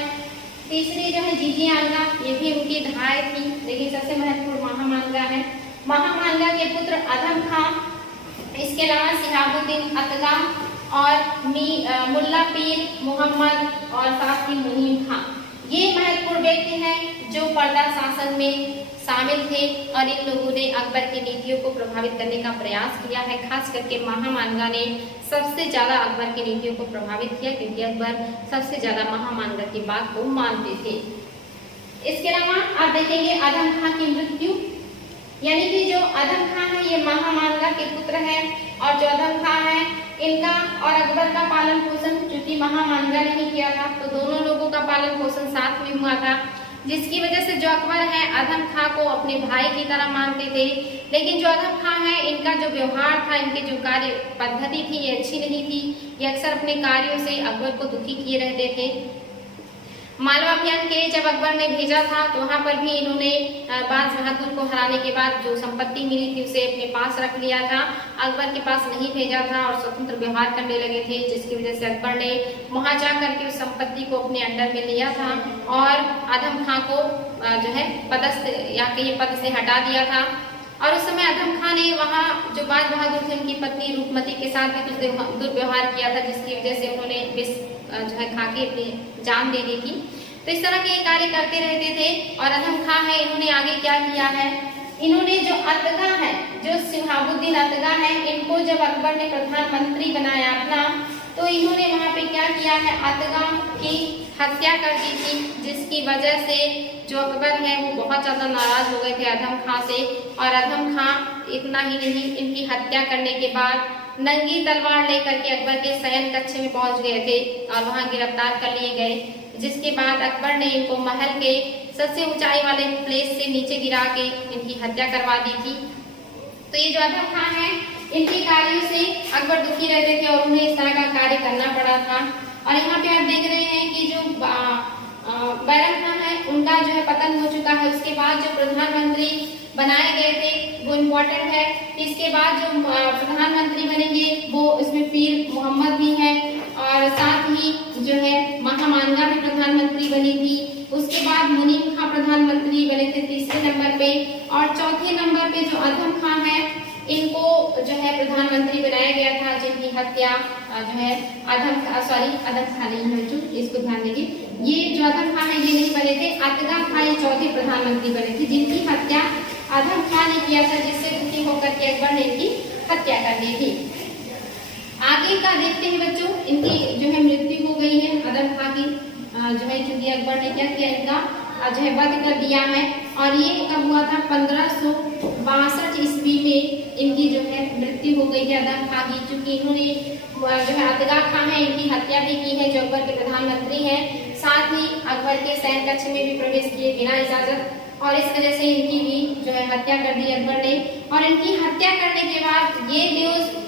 तीसरी जो है जीजी आंगा, ये भी उनकी धाय थी, लेकिन सबसे महत्वपूर्ण महामानगा है। महामानगा के पुत्र अधम खां, इसके अलावा सिहाबुद्दीन अतगा और मुल्ला पीर मोहम्मद और साथ ही मुनीम खां, ये महत्वपूर्ण व्यक्ति हैं जो पर्दा शासन में शामिल थे, और इन लोगों ने अकबर की नीतियों को प्रभावित करने का प्रयास किया है। खास करके महामानगा ने सबसे ज्यादा अकबर की नीतियों को प्रभावित किया, क्योंकि अकबर सबसे ज्यादा महामानगा की बात को मानते थे। इसके अलावा आप देखेंगे अधम खां की मृत्यु, यानी कि जो अधम खां है ये महामानगा के पुत्र हैं, और जो अधम खां है इनका और अकबर का पालन पोषण चूंकि महामानगा ने ही किया था, तो दोनों लोगों का पालन पोषण साथ में हुआ था, जिसकी वजह से जो अकबर है अधम खां को अपने भाई की तरह मानते थे। लेकिन जो अधम खां है इनका जो व्यवहार था, इनके जो कार्य पद्धति थी ये अच्छी नहीं थी, ये अक्सर अपने कार्यों से अकबर को दुखी किए रहते थे। मालवा अभियान के लिए जब अकबर ने भेजा था तो वहां पर भी इन्होंने बाज बहादुर को हराने के बाद जो संपत्ति मिली थी उसे अपने पास रख लिया था, अकबर के पास नहीं भेजा था और स्वतंत्र व्यवहार करने लगे थे, जिसकी वजह से अकबर ने वहां जा करके उस संपत्ति को अपने अंडर में लिया था और अधम खां को जो है पदस्थ या कहीं पद से हटा दिया था। और उस समय अधम खां ने वहाँ जो बाज बहादुर थे उनकी पत्नी रूपमती के साथ भी कुछ दुर्व्यवहार किया था, जिसकी वजह से उन्होंने विष जो है खा के अपनी जान दे दी थी। तो इस तरह के कार्य करते रहते थे। और अधम खां है, इन्होंने आगे क्या किया है, इन्होंने जो अतगा है, जो सिहाबुद्दीन अतगा है, इनको जब अकबर ने प्रधानमंत्री बनाया अपना, तो इन्होंने वहाँ पे क्या किया है, अतगा की हत्या कर दी थी, जिसकी वजह से जो अकबर है वो बहुत ज्यादा नाराज हो गए थे अधम खां से। और अधम खां इतना ही नहीं, इनकी हत्या करने के बाद नंगी तलवार लेकर के अकबर के शयन कक्ष में पहुंच गए थे और वहां गिरफ्तार कर लिए गए, जिसके बाद अकबर ने इनको महल के सबसे ऊंचाई वाले प्लेस से नीचे गिरा के इनकी हत्या करवा दी थी। तो ये जो अधम खां है, इनके कार्यों से अकबर दुखी रहते थे और उन्हें इस तरह का कार्य करना पड़ा था। और यहाँ पे आप देख रहे हैं कि जो बैरम खां है उनका जो है पतन हो चुका है। उसके बाद जो प्रधानमंत्री बनाए गए थे वो इम्पोर्टेंट है। इसके बाद जो प्रधानमंत्री बनेंगे वो इसमें पीर मोहम्मद भी है, और साथ ही जो है महामानगा भी प्रधानमंत्री बनी थी। उसके बाद मुनीम खां प्रधानमंत्री बने थे तीसरे नंबर पे, और चौथे नंबर पे जो अधम खां है इनको जो है प्रधानमंत्री बनाया गया था, जिनकी हत्या जो है अधम खां नहीं है, जो इसको ध्यान दीजिए, ये जो अधम खां है ये नहीं बने थे, अतगा खां ये चौथे प्रधानमंत्री बने थे, जिनकी हत्या अधम खां ने किया था, जिससे दुखी होकर के अकबर ने इनकी हत्या कर दी थी। आगे का देखते हैं बच्चों, इनकी जो है मृत्यु हो गई है अधम खां की, जो है क्योंकि अकबर ने क्या किया, इनका जो है वध कर दिया है। और ये कब हुआ था, 1562 ईस्वी में इनकी जो है मृत्यु हो गई है अधम खां की, क्योंकि इन्होंने जो है अतगा खां है इनकी हत्या भी की है, जो अकबर के प्रधानमंत्री हैं, साथ ही अकबर के सैन्य कक्ष में भी प्रवेश किए बिना इजाजत, और इस वजह से इनकी भी जो है हत्या कर दी अकबर ने। और इनकी हत्या करने के बाद ये न्यूज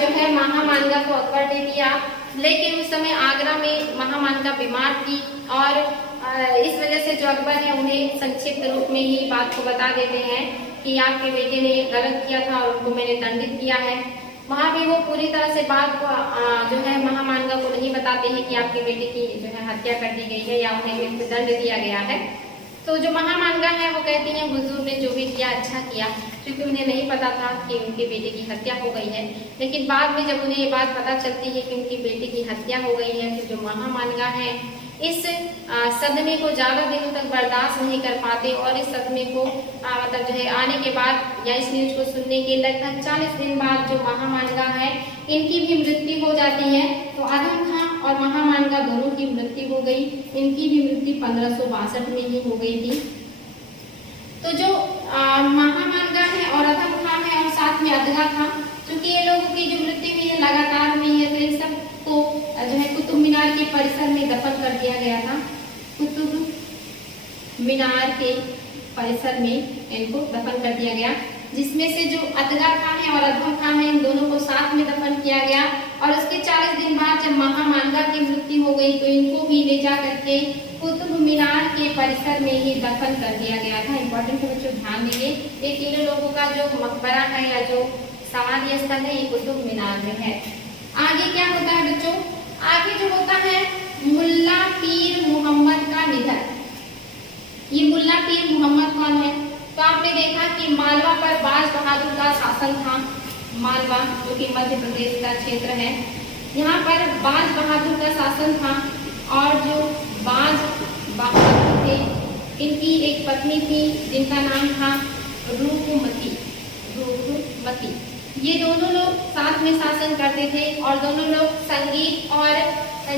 जो है महामानगा को अकबर ने दिया, लेकिन उस समय आगरा में महामानगा बीमार थी, और इस वजह से जो अकबर है उन्हें संक्षिप्त रूप में ही बात को बता देते हैं कि आपके बेटे ने गलत किया था और उनको मैंने दंडित किया है। वहाँ भी वो पूरी तरह से बात को जो है महामानगा को नहीं बताते हैं कि आपके बेटे की जो है हत्या कर दी गई है या उन्हें मृत्युदंड दिया गया है। तो जो महामानगा है वो कहती हैं हुजूर ने जो भी किया अच्छा किया, क्योंकि उन्हें नहीं पता था कि उनके बेटे की हत्या हो गई है। लेकिन बाद में जब उन्हें ये बात पता चलती है कि उनके बेटे की हत्या हो गई है, तो जो महामानगा है इस सदमे को ज्यादा दिनों तक बर्दाश्त नहीं कर पाते, और इस सदमे को मतलब जो है आने के बाद या इस न्यूज को सुनने के लगभग 40 दिन बाद जो महामानगा है इनकी भी मृत्यु हो जाती है। तो अधम खां और महामानगा दोनों की मृत्यु हो गई, इनकी भी मृत्यु 1562 में ही हो गई थी। तो जो महामानगा है और अधम खां है और साथ में अदगा था। क्योंकि ये लोगों की जो मृत्यु हुई है लगातार हुई है, तो इन सब को जो है कुतुब मीनार के परिसर में दफन कर दिया गया था। कुतुब मीनार के परिसर में इनको दफन कर दिया गया, जिसमें से जो अदगा खां है और अधम खां है इन दोनों को साथ में दफन किया गया। और उसके 40 दिन बाद जब महामानगा की मृत्यु हो गई तो इनको भी ले जा करके कुतुब मीनार के परिसर में ही दफन कर दिया गया था। इम्पोर्टेंट है बच्चों, ध्यान देंगे। ये तीनों लोगों का जो मकबरा है या जो समाधि स्थल है ये कुतुब मीनार में है। आगे क्या होता है बच्चों, आगे जो होता है मुल्ला पीर मोहम्मद का निधन। ये मुल्ला पीर मोहम्मद कौन है? तो आपने देखा कि मालवा पर बाज बहादुर का शासन था। मालवा जो कि मध्य प्रदेश का क्षेत्र है, यहाँ पर बाज बहादुर का शासन था। और जो बाज बहादुर थे इनकी एक पत्नी थी जिनका नाम था रूपमती। रूपमती, ये दोनों लोग साथ में शासन करते थे और दोनों लोग संगीत और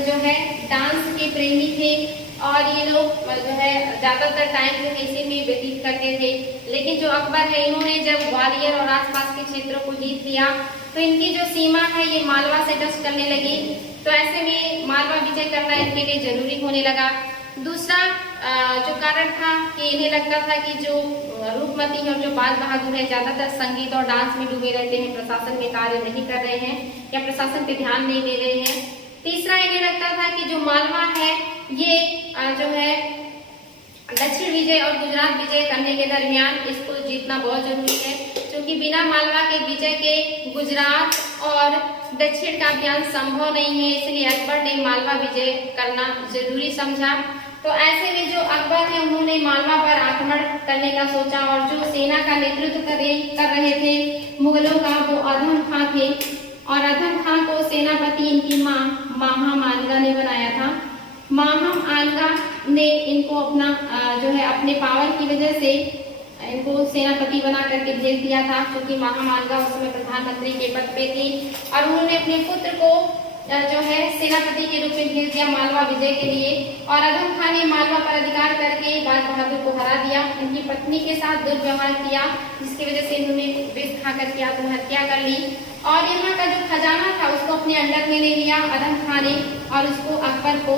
जो है डांस के प्रेमी थे। और ये लोग जो है ज्यादातर टाइम जो इसी में व्यतीत करते थे। लेकिन जो अकबर है इन्होंने जब ग्वालियर और आसपास के क्षेत्रों को जीत लिया तो इनकी जो सीमा है ये मालवा से टच करने लगी। तो ऐसे में मालवा विजय करना इनके लिए जरूरी होने लगा। दूसरा जो कारण था कि इन्हें लगता था कि जो रूपमती और जो बाज बहादुर है ज्यादातर संगीत और डांस में डूबे रहते हैं, प्रशासन में कार्य नहीं कर रहे हैं या प्रशासन पे ध्यान नहीं दे रहे हैं। तीसरा इन्हें लगता था कि जो मालवा है ये जो है दक्षिण विजय और गुजरात विजय करने के दरमियान इसको जीतना बहुत जरूरी है, क्योंकि बिना मालवा के विजय के गुजरात और दक्षिण का अभियान संभव नहीं है। इसलिए अकबर ने मालवा विजय करना जरूरी समझा। तो ऐसे में जो अकबर है उन्होंने मालवा पर आक्रमण करने का सोचा और जो सेना का नेतृत्व कर रहे थे मुगलों का वो अधम खां थे। और अधम खां को सेनापति इनकी माँ महामानगा ने बनाया था। महामानगा ने इनको अपना जो है अपने पावर की वजह से इनको सेनापति बना करके भेज दिया था, क्योंकि महामानगा उस समय प्रधानमंत्री के पद पे थी। और उन्होंने अपने पुत्र को जो है सेनापति के रूप में भेज दिया मालवा विजय के लिए। और अधम खां ने मालवा पर अधिकार करके बाज बहादुर को हरा दिया। इनकी पत्नी के साथ दुर्व्यवहार किया, जिसकी वजह से इन्होंने विष खाकर के आत्महत्या कर ली। और यहाँ का जो खजाना था उसको अपने अंडर में ले लिया अधम खां ने और उसको अकबर को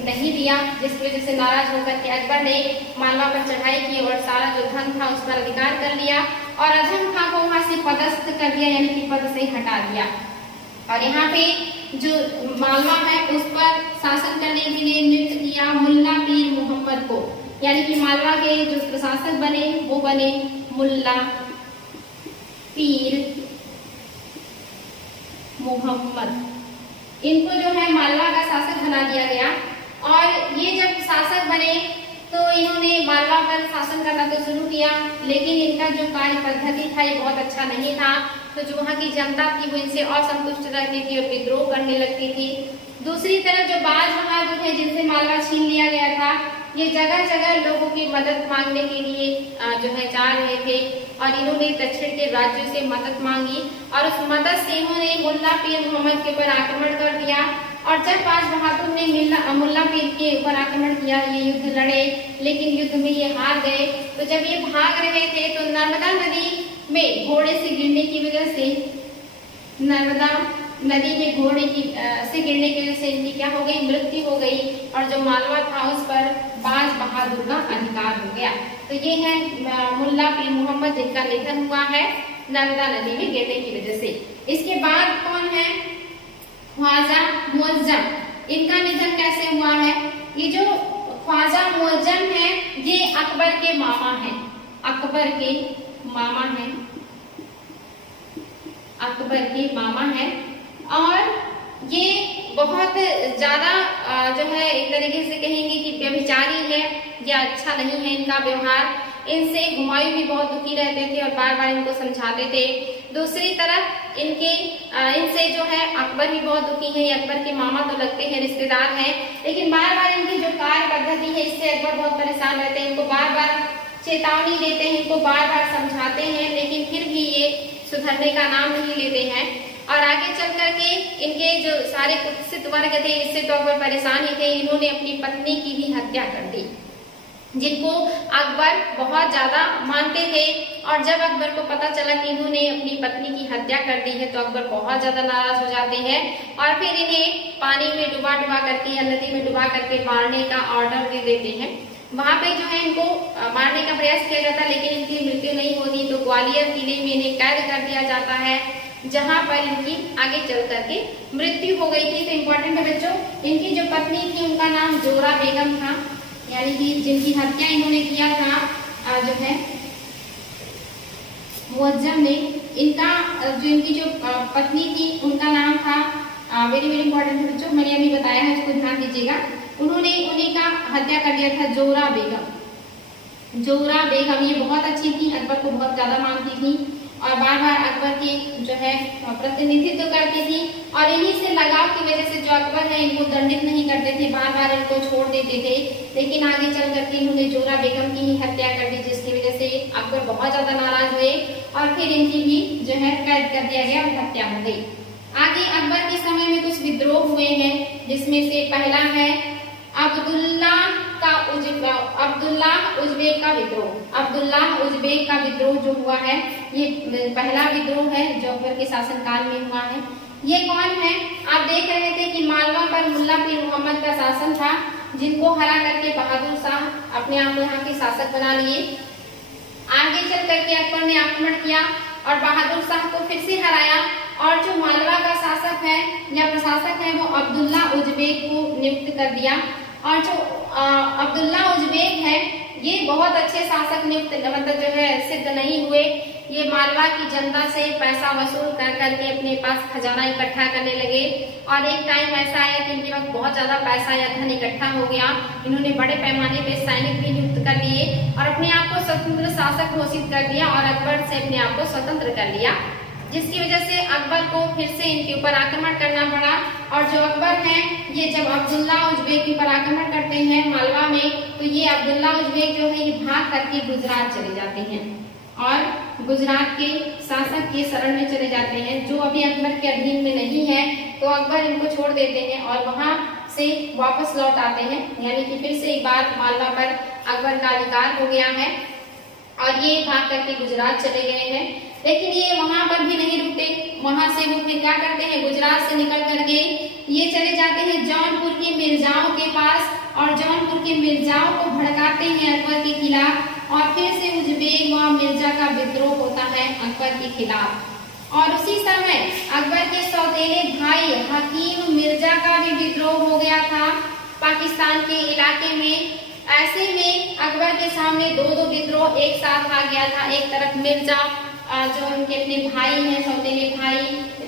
नहीं दिया, जिसकी वजह से नाराज होकर के अकबर ने मालवा पर चढ़ाई की और सारा जो धन था उस पर अधिकार कर लिया और अधम खां को वहां से पदस्थ कर दिया, यानी कि पद से हटा दिया। और यहाँ पे जो मालवा है उस पर शासन करने के लिए नियुक्त किया मुल्ला पीर मोहम्मद को, यानी कि मालवा के जो प्रशासक बने वो बने मुल्ला पीर मोहम्मद। इनको जो है मालवा का शासक बना दिया गया। और ये जब शासक बने तो इन्होंने मालवा पर शासन करना तो शुरू किया, लेकिन इनका जो कार्य पद्धति था ये बहुत अच्छा नहीं था। तो जो वहाँ की जनता थी वो इनसे असंतुष्ट रहती थी और विद्रोह करने लगती थी। दूसरी तरफ जो बाज बहादुर है जिनसे मालवा छीन लिया गया था, ये जगह जगह लोगों की मदद मांगने के लिए जो है जा रहे थे और इन्होंने दक्षिण के राज्यों से मदद मांगी और उस मदद से इन्होंने मुल्ला पीर मोहम्मद के ऊपर आक्रमण कर दिया। और जब बाज बहादुर ने मुल्ला पीर के ऊपर आक्रमण किया, ये युद्ध लड़े, लेकिन युद्ध में ये हार गए। तो जब ये भाग रहे थे तो नर्मदा नदी में घोड़े से गिरने की वजह से नर्मदा नदी में घोड़े की से गिरने की वजह से इनकी क्या हो गई, मृत्यु हो गई। और जो मालवा था उस पर बाज बहादुर का अधिकार हो गया। तो ये है मुल्ला पीर मोहम्मद जिनका निधन हुआ है नर्मदा नदी में गिरने की वजह से। इसके बाद कौन है, ख्वाजा मुअज्जम। इनका निधन कैसे हुआ है? ये जो ख्वाजा मुअज्जम है ये अकबर के मामा हैं, अकबर के मामा हैं, अकबर के मामा हैं। और ये बहुत ज्यादा जो है एक तरीके से कहेंगे कि व्यभिचारी है या अच्छा नहीं है इनका व्यवहार। इनसे हुमायूं भी बहुत दुखी रहते थे और बार बार इनको समझाते थे। दूसरी तरफ इनसे जो है अकबर भी बहुत दुखी है। अकबर के मामा तो लगते हैं, रिश्तेदार हैं, लेकिन बार बार इनकी जो कार्य पद्धति है इससे अकबर बहुत परेशान रहते हैं। इनको बार बार चेतावनी देते हैं, इनको बार बार समझाते हैं, लेकिन फिर भी ये सुधरने का नाम नहीं लेते हैं। और आगे चल करके इनके जो सारे कुत्सित वर्ग थे इससे तो अकबर परेशान ही थे। इन्होंने अपनी पत्नी की भी हत्या कर दी। जिनको अकबर बहुत ज्यादा मानते थे। और जब अकबर को पता चला कि इन्होंने अपनी पत्नी की हत्या कर दी है तो अकबर बहुत ज्यादा नाराज हो जाते हैं और फिर इन्हें पानी में डुबा करके या नदी में डुबा करके मारने का ऑर्डर दे देते हैं। वहां पे जो है इनको मारने का प्रयास किया जाता है, लेकिन इनकी मृत्यु नहीं होती तो ग्वालियर किले में इन्हें कैद कर दिया जाता है, जहां पर इनकी आगे चल करके मृत्यु हो गई थी। तो इम्पोर्टेंट है बच्चों, इनकी जो पत्नी थी उनका नाम जोरा बेगम था, यानी कि जिनकी हत्या इन्होंने किया था जो है मुअज्जम ने, इनका जो इनकी जो पत्नी थी उनका नाम था, वेरी वेरी इंपॉर्टेंट है बच्चों, मैंने अभी बताया है, इसको ध्यान दीजिएगा। उन्होंने उन्हीं का हत्या कर दिया था, जोरा बेगम। जोरा बेगम ये बहुत अच्छी थी, अकबर को बहुत ज्यादा मानती थी और बार बार अकबर की जो है प्रतिनिधित्व करती थी और इन्हीं से लगाव की वजह से जो अकबर है इनको दंडित नहीं करते थे, बार बार इनको छोड़ देते थे। लेकिन आगे चल करके इन्होंने जोरा बेगम की ही हत्या कर दी, जिसकी वजह से अकबर बहुत ज्यादा नाराज हुए और फिर इनकी भी जो है कैद कर दिया गया और हत्या हो गई। आगे अकबर के समय में कुछ विद्रोह हुए हैं, जिसमें से पहला है अब्दुल्लाह उज़्बेक का विद्रोह। अब्दुल्लाह उज़्बेक का विद्रोह जो हुआ है ये पहला विद्रोह है जो अकबर के शासनकाल में हुआ है। ये कौन है? आप देख रहे थे कि मालवा पर मुल्ला पीर मोहम्मद का शासन था, जिनको हरा करके बहादुर शाह अपने आप को यहाँ के शासक बना लिए। आगे चल करके अकबर ने आक्रमण किया और बहादुर शाह को फिर से हराया और जो मालवा का शासक है या प्रशासक है वो अब्दुल्ला उज़्बेक को नियुक्त कर दिया। और जो अब्दुल्ला उज़्बेक है ये बहुत अच्छे शासक नियुक्त मतलब जो है सिद्ध नहीं हुए। ये मालवा की जनता से पैसा वसूल कर करके अपने पास खजाना इकट्ठा करने लगे और एक टाइम ऐसा आया कि इनके पास बहुत ज्यादा पैसा या धन इकट्ठा हो गया। इन्होंने बड़े पैमाने पे सैनिक भी नियुक्त कर लिए और अपने आप को स्वतंत्र शासक घोषित कर दिया और अकबर से अपने आप को स्वतंत्र कर लिया, जिसकी वजह से अकबर को फिर से इनके ऊपर आक्रमण करना पड़ा। और जो अकबर हैं ये जब अब्दुल्ला उज़्बेक के ऊपर आक्रमण करते हैं मालवा में, तो ये अब्दुल्ला उज़्बेक जो है ये भाग करके गुजरात चले जाते हैं और गुजरात के शासक के शरण में चले जाते हैं, जो अभी अकबर के अधीन में नहीं है। तो अकबर इनको छोड़ देते हैं और वहां से वापस लौट आते हैं, यानी कि फिर से एक बार मालवा पर अकबर का अधिकार हो गया है और ये भाग करके गुजरात चले गए हैं। लेकिन ये वहां पर भी नहीं रुकते, वहां से वो फिर क्या करते हैं, गुजरात से निकल करके ये चले जाते हैं जौनपुर के मिर्जाओं के पास और जौनपुर के मिर्जाओं को भड़काते हैं अकबर के खिलाफ और फिर से उज़्बेक व मिर्जा का विद्रोह होता है अकबर के खिलाफ। और उसी समय अकबर के सौतेले भाई हकीम मिर्जा का भी विद्रोह हो गया था पाकिस्तान के इलाके में। ऐसे में अकबर के सामने दो विद्रोह एक साथ आ गया था। एक तरफ मिर्जा जो उनके अपने भाई हैं, सौतेले भाई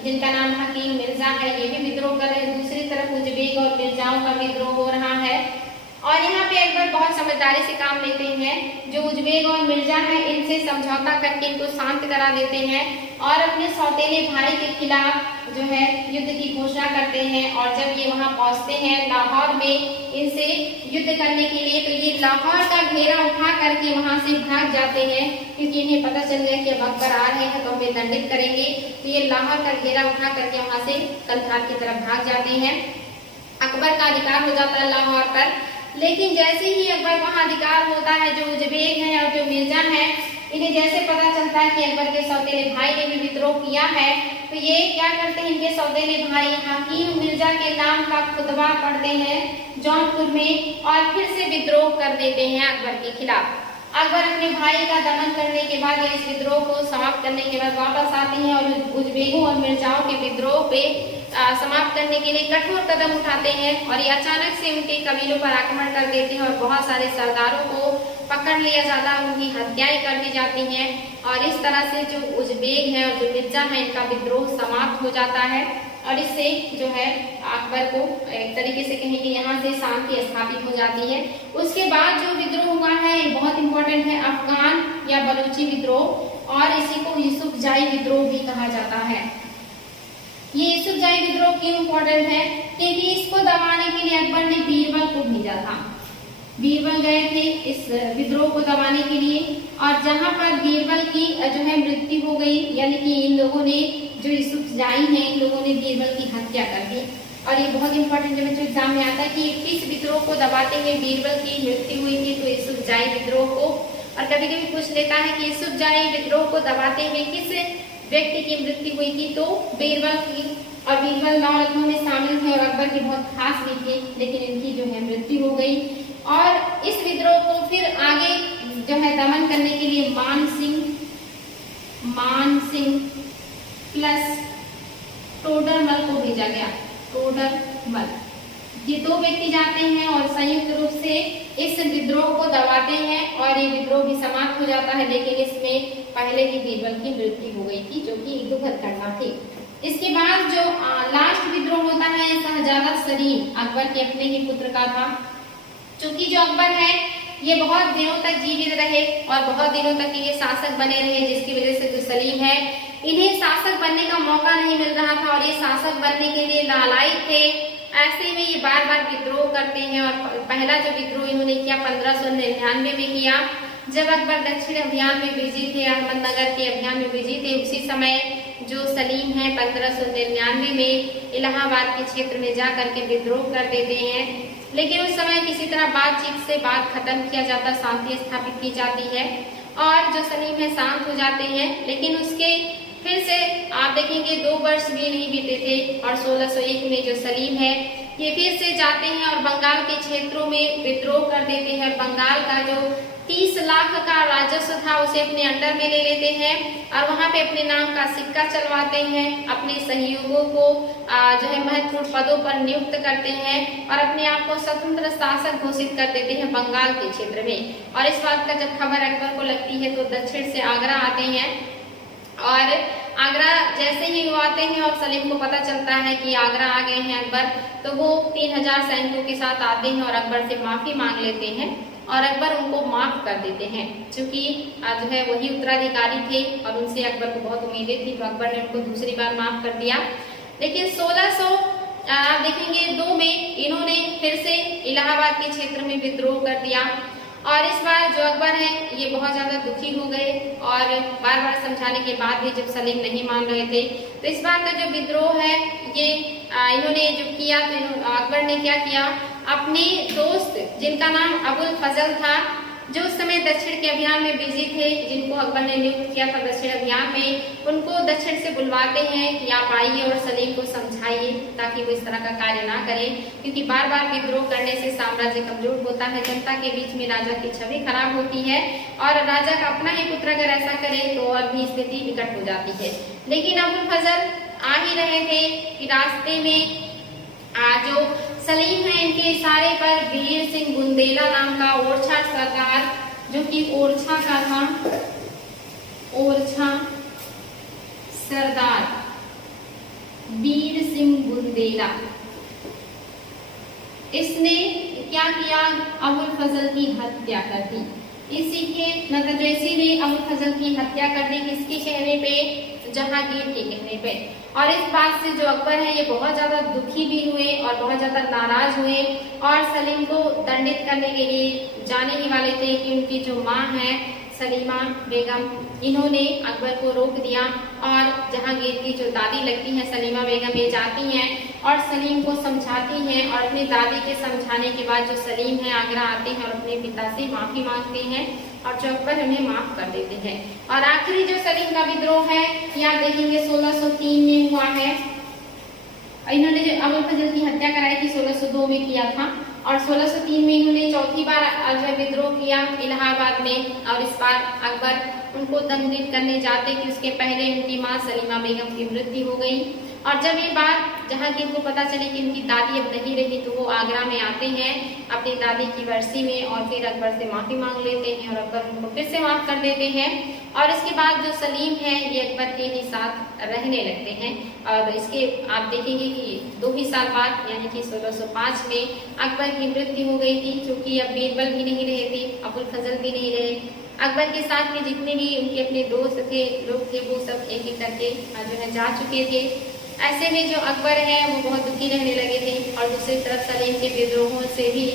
जिनका नाम हकीम मिर्जा है, ये भी विद्रोह कर रहे हैं। दूसरी तरफ उज़्बेक और मिर्जाओं का विद्रोह हो रहा है और यहाँ पे अकबर बहुत समझदारी से काम लेते हैं। जो उज़्बेक और मिर्जा है इनसे समझौता करके इनको शांत करा देते हैं और अपने सौतेले भाई के खिलाफ जो है युद्ध की घोषणा करते हैं। और जब ये वहां पहुंचते हैं लाहौर में इनसे युद्ध करने के लिए, तो ये लाहौर का घेरा उठा करके वहां से भाग जाते हैं, क्योंकि इन्हें पता चल गया कि अब अकबर आ रहे हैं तो हमें दंडित करेंगे। तो ये लाहौर का घेरा उठा करके वहां से कंधार की तरफ भाग जाते हैं। अकबर का अधिकार हो जाता है लाहौर पर। लेकिन जैसे ही अकबर का अधिकार होता है, जो उज़्बेक है और जो मिर्जा है, इन्हें जैसे पता चलता है कि अकबर के सौतेले भाई ने भी विद्रोह किया है, तो ये क्या करते हैं, इनके सौतेले भाई हकीम मिर्जा के नाम का खुतबा पढ़ते हैं जौनपुर में और फिर से विद्रोह कर देते हैं अकबर के खिलाफ। अकबर अपने भाई का दमन करने के बाद इस विद्रोह को समाप्त करने के बाद वापस आते हैं और उज़्बेकों और मिर्जाओं के विद्रोह पे समाप्त करने के लिए कठोर कदम उठाते हैं और ये अचानक से उनके कबीलों पर आक्रमण कर देते हैं और बहुत सारे सरदारों को पकड़ लिया जाता है, उनकी हत्याएं कर दी जाती हैं और इस तरह से जो उज़्बेक है और जो मिर्जा है इनका विद्रोह समाप्त हो जाता है। और इससे जो है अकबर को एक तरीके से कहेंगे यहाँ से शांति स्थापित हो जाती है। उसके बाद जो विद्रोह हुआ है ये बहुत इंपॉर्टेंट है, अफगान या बलूची विद्रोह, और इसी को यूसुफजाई विद्रोह भी कहा जाता है। ये यूसुफजाई विद्रोह क्यों इम्पोर्टेंट है, क्योंकि इसको दबाने के लिए अकबर ने बीरबल को भेजा था। बीरबल गए थे इस विद्रोह को दबाने के लिए और जहां पर बीरबल की जो है मृत्यु हो गई, यानी कि इन लोगों ने जो यूसुफजाई हैं इन लोगों ने बीरबल की हत्या कर दी। और ये बहुत इंपॉर्टेंट है बच्चों, एग्जाम में आता है कि किस विद्रोह को दबाते हुए बीरबल की मृत्यु हुई थी, तो यसुफजाई विद्रोह को। और कभी कभी पूछ लेता है कि यसुफजाई विद्रोह को दबाते हुए किस व्यक्ति की मृत्यु हुई थी, तो बीरबल की। और बीरबल 9 रत्नों में शामिल थे और अकबर के बहुत खास भी थे, लेकिन इनकी जो है मृत्यु हो गई। और इस विद्रोह को फिर आगे जो है दमन करने के लिए मान सिंह प्लस टोडरमल को भेजा गया। टोडरमल, ये 2 व्यक्ति जाते हैं और संयुक्त रूप से इस विद्रोह को दबाते हैं और ये विद्रोह भी समाप्त हो जाता है, लेकिन इसमें पहले ही बीरबल की मृत्यु हो गई थी, जो कि एक दुखद घटना थी। इसके बाद जो लास्ट विद्रोह होता है शहजादा सलीम, अकबर के अपने ही पुत्र का था। चूंकि जो अकबर है ये बहुत दिनों तक जीवित रहे और बहुत दिनों तक ये शासक बने रहे, जिसकी वजह से जो सलीम है इन्हें शासक बनने का मौका नहीं मिल रहा था और ये शासक बनने के लिए लालायित थे। ऐसे में ये बार बार विद्रोह करते हैं और पहला जो विद्रोह इन्होंने किया 1599 में किया, जब अकबर दक्षिण अभियान में बिजी थे, अहमदनगर के अभियान में बिजी थे। उसी समय जो सलीम है 1599 में इलाहाबाद के क्षेत्र में जा करके विद्रोह कर देते हैं, लेकिन उस समय किसी तरह बातचीत से बात खत्म किया जाता, शांति स्थापित की जाती है और जो सलीम है शांत हो जाते हैं। लेकिन उसके फिर से आप देखेंगे 2 वर्ष भी नहीं बीते थे और 1601 में जो सलीम है ये फिर से जाते हैं और बंगाल के क्षेत्रों में विद्रोह कर देते हैं। बंगाल का जो 30 लाख का राजस्व था उसे अपने अंडर में ले लेते हैं और वहां पे अपने नाम का सिक्का चलवाते हैं, अपने सहयोगियों को जो है महत्वपूर्ण पदों पर नियुक्त करते हैं और अपने आप को स्वतंत्र शासक घोषित कर देते हैं बंगाल के क्षेत्र में। और इस बात का जब खबर अकबर को लगती है तो दक्षिण से आगरा आते हैं और आगरा जैसे ही वो आते हैं और सलीम को पता चलता है कि आगरा आ गए हैं अकबर, तो वो 3000 सैनिकों के साथ आते हैं और अकबर से माफी मांग लेते हैं और अकबर उनको माफ कर देते हैं। क्योंकि जो है वही उत्तराधिकारी थे और उनसे अकबर को बहुत उम्मीदें थी, तो अकबर ने उनको दूसरी बार माफ कर दिया। लेकिन 1600 आप देखेंगे 2 में इन्होंने फिर से इलाहाबाद के क्षेत्र में विद्रोह कर दिया और इस बार जो अकबर है ये बहुत ज्यादा दुखी हो गए और बार बार समझाने के बाद भी जब सलीम नहीं मान रहे थे, तो इस बार का जो विद्रोह है ये इन्होंने जो किया, तो अकबर ने क्या किया, अपने दोस्त जिनका नाम अबुल फजल था, जो उस समय दक्षिण के अभियान में बिजी थे, जिनको अकबर ने नियुक्त किया था दक्षिण अभियान में, उनको दक्षिण से बुलवाते हैं कि आप आइए और सलीम को समझाइए ताकि वो इस तरह का कार्य ना करें, क्योंकि बार बार विद्रोह करने से साम्राज्य कमजोर होता है, जनता के बीच में राजा की छवि खराब होती है और राजा का अपना ही पुत्र अगर ऐसा करे तो और भी स्थिति विकट हो जाती है। लेकिन अबुल फजल आ ही रहे थे कि रास्ते में जो सलीम है इनके इशारे पर वीर सिंह बुंदेला नाम का ओरछा सरदार, जो कि ओरछा का था, ओरछा सरदार वीर सिंह बुंदेला, इसने क्या किया, अबुल फजल की हत्या कर दी। इसी के मतलब इसीलिए अबुल फजल की हत्या कर दी, किसके कहने पे, जहांगीर के कहने पे। और इस बात से जो अकबर है ये बहुत ज्यादा दुखी भी हुए और बहुत ज्यादा नाराज हुए और सलीम को दंडित करने के लिए जाने ही वाले थे कि उनकी जो माँ है सलीमा बेगम, इन्होंने अकबर को रोक दिया और जहांगीर की जो दादी लगती हैं सलीमा बेगम, ये जाती हैं और सलीम को समझाती हैं और अपनी दादी के समझाने के बाद जो सलीम है आगरा आते हैं और अपने पिता से माफी मांगते हैं और जो अकबर उन्हें माफ कर देते हैं। और आखिरी जो सलीम का विद्रोह है ये आप देखेंगे 1603 में हुआ है। इन्होंने जो अबुल फजल की हत्या कराई थी 1602 में किया था और 1603 में इन्होंने चौथी बार जो विद्रोह किया इलाहाबाद में और इस बार अकबर उनको दंडित करने जाते कि उसके पहले उनकी मां सलीमा बेगम की मृत्यु हो गई। और जब ये बात जहांगीर को पता चली कि उनकी दादी अब नहीं रही तो वो आगरा में आते हैं अपनी दादी की बरसी में और फिर अकबर से माफी मांग लेते हैं और अकबर उनको फिर से माफ कर देते हैं। और इसके बाद जो सलीम है ये अकबर के ही साथ रहने लगते हैं और इसके आप देखेंगे कि 2 ही साल बाद यानी कि 1605 में अकबर की मृत्यु हो गई थी, क्योंकि अब बीरबल भी नहीं रहे थे, अबुल फजल भी नहीं रहे। अकबर के साथ में जितने भी उनके अपने दोस्त थे लोग थे वो सब एक एक करके जो है जा चुके थे। ऐसे में जो अकबर है वो बहुत दुखी रहने लगे थे और दूसरी तरफ सलीम के विद्रोहों से भी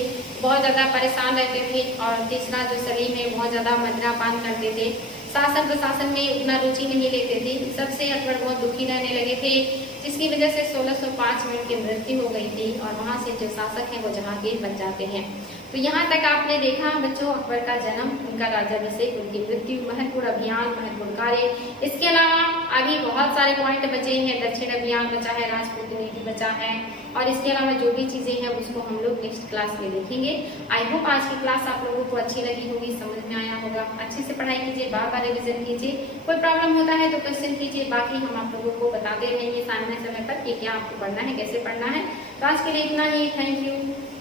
बहुत ज़्यादा परेशान रहते थे और तीसरा जो सलीम है बहुत ज़्यादा मदिरा पान करते थे। शासन प्रशासन में उतना रुचि नहीं लेते थे। सबसे अकबर बहुत दुखी रहने लगे थे, जिसकी वजह से 1605 में उनकी मृत्यु हो गई थी और वहां से जो शासक हैं वो जहांगीर बन जाते हैं। तो यहाँ तक आपने देखा बच्चों अकबर का जन्म, उनका राज्याभिषेक, उनकी मृत्यु, महत्वपूर्ण अभियान, महत्वपूर्ण कार्य। इसके अलावा अभी बहुत सारे पॉइंट बचे हैं, दक्षिण अभियान बचा है, राजपूत नीति बचा है, और इसके अलावा जो भी चीजें हैं उसको हम लोग नेक्स्ट क्लास में देखेंगे। आई होप आज की क्लास आप लोगों को अच्छी लगी होगी, समझ में आया होगा। अच्छे से पढ़ाई कीजिए, बार बार रिविजन कीजिए, कोई प्रॉब्लम होता है तो क्वेश्चन कीजिए। बाकी हम आप लोगों को बताते रहेंगे समय समय पर कि क्या आपको पढ़ना है, कैसे पढ़ना है। तो आज के लिए इतना ही, थैंक यू।